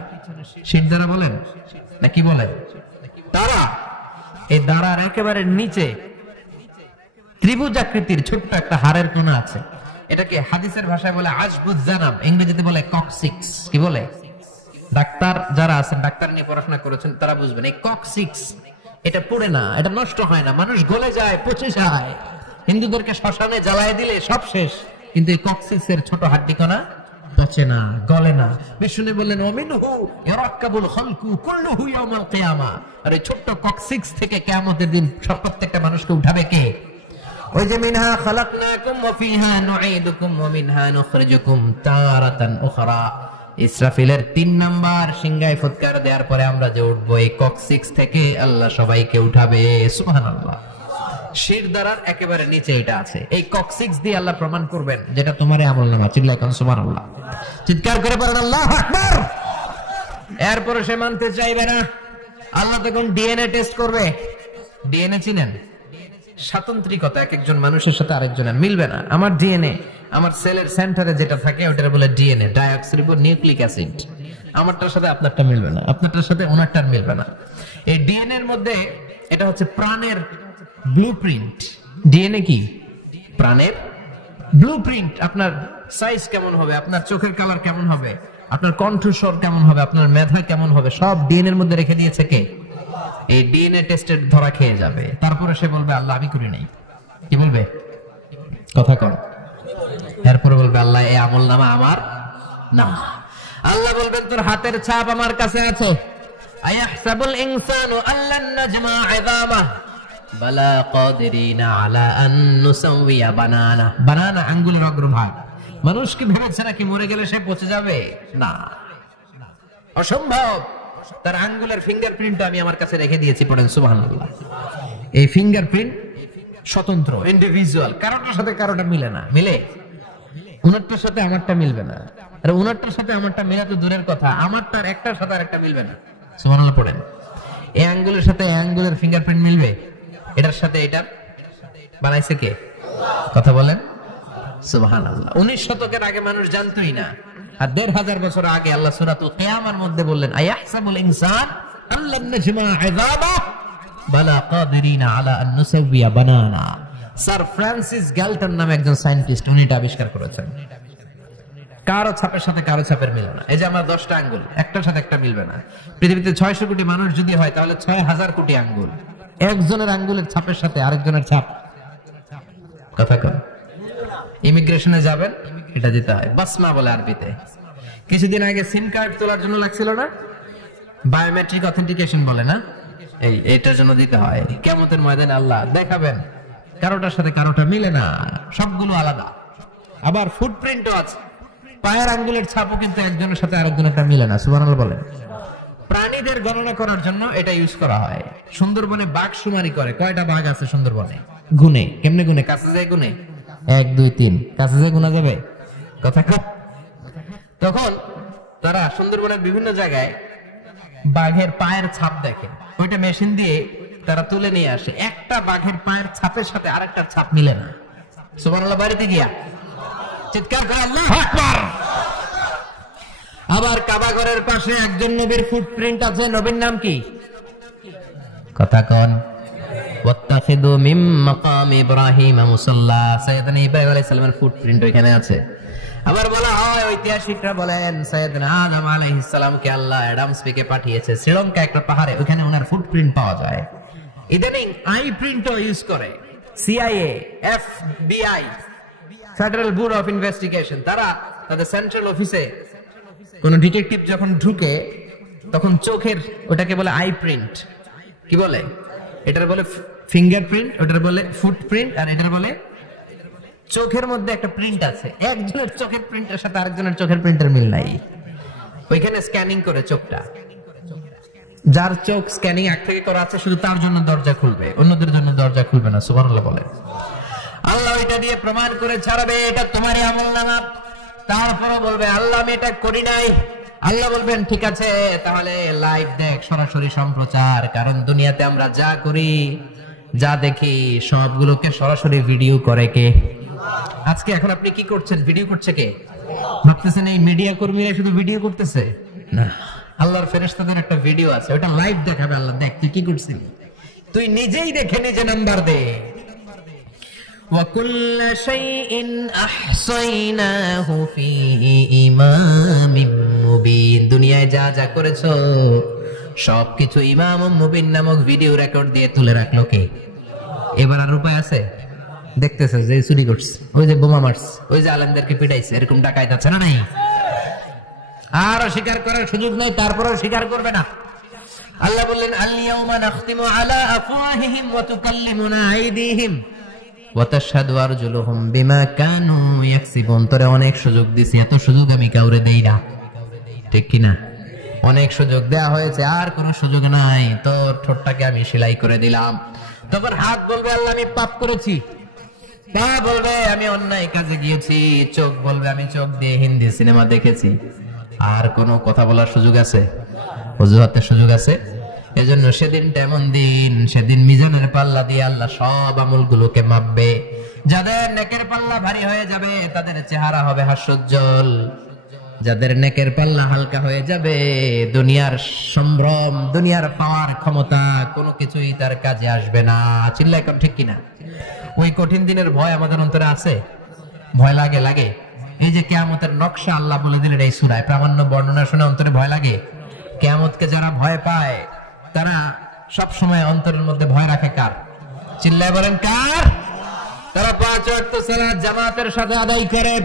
শিরদাঁড়া বলেন না কি বলে? দাঁড়া। এই দাঁড়ার একেবারে নিচে ত্রিভুজ আকৃতির ছোট্ট একটা হাড়ের কণা আছে। এটাকে হাদিসের ভাষায় বলে আজবুজ জানাব, ইংরেজিতে বলে কক্সিক্স। কি বলে? ডাক্তার যারা আছেন, ডাক্তার নিয়ে পড়াশোনা করেছেন, তারা বুঝবেন এই কক্সিক্স এটা পুড়ে না, এটা নষ্ট হয় না, মানুষ গলে যায়, পচে যায়। হিন্দুদেরকে শ্মশানে জ্বালায় দিলে সব শেষ, কিন্তু এই কক্সিক্স এর ছোট হাড্ডি কণা পচে না, গলে না। বিষ্ণু বললেন ওমিনহু ইয়ারাক্কাবুল খালকু কুল্লুহু ইয়াউমাল কিয়ামা। আর এই ছোট্ট কক্সিক্স থেকে কিয়ামতের দিন সব প্রত্যেকটা মানুষকে উঠাবে কে? ওই যে মিনহা খালাকনাকুম ওয়া ফিহা নুঈদুকুম ওয়া মিনহা নুখরিজুকুম তারাতান উখরা। ইসরাফিলের 3 নাম্বার সিংহায় ফুৎকার দেওয়ার পরে আমরা যে উঠবো, এই কক্সিক্স থেকে আল্লাহ সবাইকে উঠাবে। সুবহানাল্লাহ। শিরদাঁড়ার একেবারে নিচে এটা আছে, এই কক্সিক্স দিয়ে আল্লাহ প্রমাণ করবেন যেটা তোমারই আমলনামা। চিল্লায় কোন সুবহানাল্লাহ, চিৎকার করে বলেন আল্লাহু আকবার। এরপরে সে মানতে চাইবে না। আল্লাহ তখন ডিএনএ টেস্ট করবে। ডিএনএ চিনেন? স্বাতন্ত্রিকতা, এক একজন মানুষের সাথে আরেকজনের মিলবে না। আমার ডিএনএ, আমার সেলের সেন্টারে যেটা থাকে ওটার বলে ডিএনএ, ডাইঅক্সিরিবো নিউক্লিক অ্যাসিড। আমারটার সাথে আপনারটা মিলবে না, আপনারটার সাথে ওনারটার মিলবে না। এই ডিএনএ এর মধ্যে এটা হচ্ছে প্রাণের ব্লুপ্রিন্ট। ডিএনএ কি? প্রাণের ব্লুপ্রিন্ট। আপনার সাইজ কেমন হবে, আপনার চোখের কালার কেমন হবে, আপনার কণ্ঠস্বর কেমন হবে, আপনার মেধা কেমন হবে, সব ডিএনএ এর মধ্যে রেখে দিয়েছে কে? এই ডিএনএ টেস্টের ধরা খেয়ে যাবে। তারপরে সে বলবে আল্লাহ আমি করি নাই। কি বলবে? কথা কর। এরপরে বলবে আল্লাহ এই আমলনামা আমার না। আল্লাহ বলবেন তোর হাতের ছাপ আমার কাছে আছে। আয়াহসাবুল ইনসানু আল্লান নাজমা ইযামা বালা কাদিরিনা আলা আন নুসাওয়িয়া বানানা। বানানা আঙ্গুলের অগ্রভাগ। মানুষ কি ভেবেছে নাকি মরে গেলে সে পচে যাবে? না, অসম্ভব। তার আঙ্গুলের ফিঙ্গারপ্রিন্টটা আমি আমার কাছে রেখে দিয়েছি। পড়েন সুবহানাল্লাহ। এই ফিঙ্গারপ্রিন্ট স্বতন্ত্র, ইন্ডিভিজুয়াল, কারোটার সাথে কারোটা মিলে না। মিলে? উনারটার সাথে আমারটা মিলবে না, আর উনারটার সাথে আমারটা মিলা তো দূরের কথা, আমারটার একটার সাথে আরেকটা মিলবে না। সুবহানাল্লাহ পড়েন। এই আঙ্গুলের সাথে এই আঙ্গুলের ফিঙ্গারপ্রিন্ট মিলবে, এটার সাথে এটার বানাইছে কে? কথা বলেন সুবহানাল্লাহ। 19 শতকের আগে মানুষ জানতোই না, আর 1500 বছর আগে আল্লাহ সূরাতুল কিয়ামার মধ্যে বললেন আয়াহসাবুল ইনসান আল্লাম নাজমা ইযাবা বালা কাদিরিনা আলা আন নুসাওয়িয়া বানানা। স্যার ফ্রান্সিস গ্যালটন নামে একজন সায়েন্টিস্ট, উনি এটা আবিষ্কার করেছেন। কারো ছাপের সাথে কারো ছাপের মিলে না। এই যে আমার 10টা আঙ্গুল, একটার সাথে একটা মিলবে না। পৃথিবীতে 600 কোটি মানুষ যদি হয় তাহলে 6000 কোটি আঙ্গুল, একজনের আঙ্গুলের ছাপের সাথে আরেকজনের ছাপ। কথা কন। ইমিগ্রেশনে যাবেন, এটা দিতে হয়, বাসমা বলে আরবিতে। কিছুদিন আগে সিম কার্ড তোলার জন্য লাগছিল না, বায়োমেট্রিক অথেন্টিকেশন বলে না, এইটার জন্য দিতে হয়। কিয়ামতের ময়দানে আল্লাহ দেখাবেন কারোটার সাথে কারোটা মিলে না, সবগুলো আলাদা। আবার ফুটপ্রিন্টও আছে, পায়ের আঙ্গুলের ছাপও কিন্তু একজনের সাথে আরেকজনেরটা মিলে না। সুবহানাল্লাহ বলেন। প্রাণীদের গণনা করার জন্য এটা ইউজ করা হয়। সুন্দরবনে বাঘ শুমারি করে, কয়টা বাঘ আছে সুন্দরবনে? গুনে। কেমনে গুনে? কাছে যায় গুনে, 1 2 3, কাছে যায় গুনা যাবে? কথা কও। তখন তারা সুন্দরবনের বিভিন্ন জায়গায় বাঘের পায়ের ছাপ দেখে, ওইটা মেশিন দিয়ে তারা তুলে নিয়ে আসে। একটা বাঘের পায়ের ছাপের সাথে আরেকটার ছাপ মিলে না। সুবহানাল্লাহ। বাড়িতে গিয়া চিৎকার করে আল্লাহু আকবার। আবার কাবা ঘরের পাশে একজন নবীর ফুটপ্রিন্ট আছে। নবীর নাম কি? কথা কোন। ওয়াত্তাখিদু মিন মাকাম ইব্রাহিম মুসাল্লা, সাইয়েদনা ইব্রাহিম আলাইহিস সালামের ফুটপ্রিন্ট ওখানে আছে। আবার বলা হয়, ঐতিহাসিকরা বলেন সাইয়েদনা আদম আলাইহিস সালামকে আল্লাহ অ্যাডামস পিকে পাঠিয়েছে শ্রীলঙ্কা একটা পাহাড়ে, ওখানে ওনার ফুটপ্রিন্ট পাওয়া যায়। ইদানিং আই প্রিন্টও ইউজ করে CIA, FBI, federal bureau of investigation. তারা তাদের সেন্ট্রাল অফিসে কোন ডিটেকটিভ যখন ঢুকে তখন চোখের, ওটাকে বলে আই প্রিন্ট। কি বলে? এটার বলে ফিঙ্গারপ্রিন্ট, ওটার বলে ফুটপ্রিন্ট, আর এটার বলে চোখের মধ্যে একটা প্রিন্ট আছে। একজনের চোখের প্রিন্টের সাথে আরেকজনের চোখের প্রিন্টের মিল নাই, ওইখানে স্ক্যানিং করে চোখটা। যার চোখ স্ক্যানিং আগ থেকে করা আছে শুধু তার জন্য দরজা খুলবে, অন্যদের জন্য দরজা খুলবে না। সুবহানাল্লাহ বলে। আল্লাহ এটা দিয়ে প্রমাণ করে ছাড়বে এটা তোমারই আমলনামা। তারপরও বলবে আল্লাহ আমি এটা করি নাই। আল্লাহ বলবেন ঠিক আছে, তাহলে লাইভ দেখ, সরাসরি সম্প্রচার। কারণ দুনিয়াতে আমরা যা করি, যা দেখি, সবগুলোকে সরাসরি ভিডিও করে কে? আজকে এখন আপনি কি করছেন? ভিডিও করছে কে? ভাবতেছেন এই মিডিয়া কর্মীরা শুধু ভিডিও করতেছে? না, আল্লাহর ফেরেশতাদের একটা ভিডিও আছে, ওটা লাইভ দেখাবে। আল্লাহ দেখ তুই কি করছিস, তুই নিজেই দেখে নিজে নাম্বার দে। وَكُلَّ شَيْءٍ أَحْصَيْنَاهُ فِي إِمَامٍ مُبِينٍ। দুনিয়ায় যা যা করেছো সবকিছু ইমাম মুবিন নামক ভিডিও রেকর্ড দিয়ে তুলে রাখলো কে? এবার আর উপায় আছে? দেখতেছে যে চুরি করছে, ওই যে বোমা মারছে, ওই যে আলেমদেরকে পিটাইছে, এরকম ডাকাইত আছে না নাই? আর স্বীকার করার সুযোগ নেই, তারপরেও স্বীকার করবে না। আল্লাহ বললেন আল-ইয়াউমা নাখতিমু আলা আফওয়াহিহিম ওয়া তুকাল্লিমুনা আইদিহিম ওয়া তাশহাদু আরজুলুহুম বিমা কানু ইয়াকসিবুন। তোরে অনেক সুযোগ দিছি, এত সুযোগ আমি কাউরে দেই না, ঠিক কি না? অনেক সুযোগ দেয়া হয়েছে, আর কোন সুযোগ নাই। তোর ঠোঁটটাকে আমি সেলাই করে দিলাম। তখন হাত বলবে আল্লাহ আমি পাপ করেছি, পা বলবে আমি অন্যায় কাজে গিয়েছি, চোখ বলবে আমি চোখ দিয়ে হিন্দি সিনেমা দেখেছি। আর কোন কথা বলার সুযোগ আছে? অজুহাতের সুযোগ আছে? এজন্য সেদিনটা এমন দিন, সেদিন মিজানের পাল্লা দিয়ে আল্লাহ সব আমলগুলোকে মাপবে। যাদের নেকের পাল্লা ভারী হয়ে যাবে তাদের চেহারা হবে হাস্যোজ্জ্বল, যাদের নেকের পাল্লা হালকা হয়ে যাবে দুনিয়ার সম্ভ্রম, দুনিয়ার পাওয়ার ক্ষমতা কোনো কিছুই তার কাজে আসবে না। চিল্লায় কোন ঠিক কিনা? ওই কঠিন দিনের ভয় আমাদের অন্তরে আছে? ভয় লাগে? লাগে। এই যে কিয়ামতের নকশা আল্লাহ বলে দিলেন এই সূরায়, প্রামাণ্য বর্ণনা শুনে অন্তরে ভয় লাগে। কিয়ামতকে যারা ভয় পায় তারা সব সময় অন্তরের মধ্যে ভয় রাখে কার? চিল্লায় বলেন কার? তারা 5 ওয়াক্ত সালাত জামাতের সাথে আদায় করে।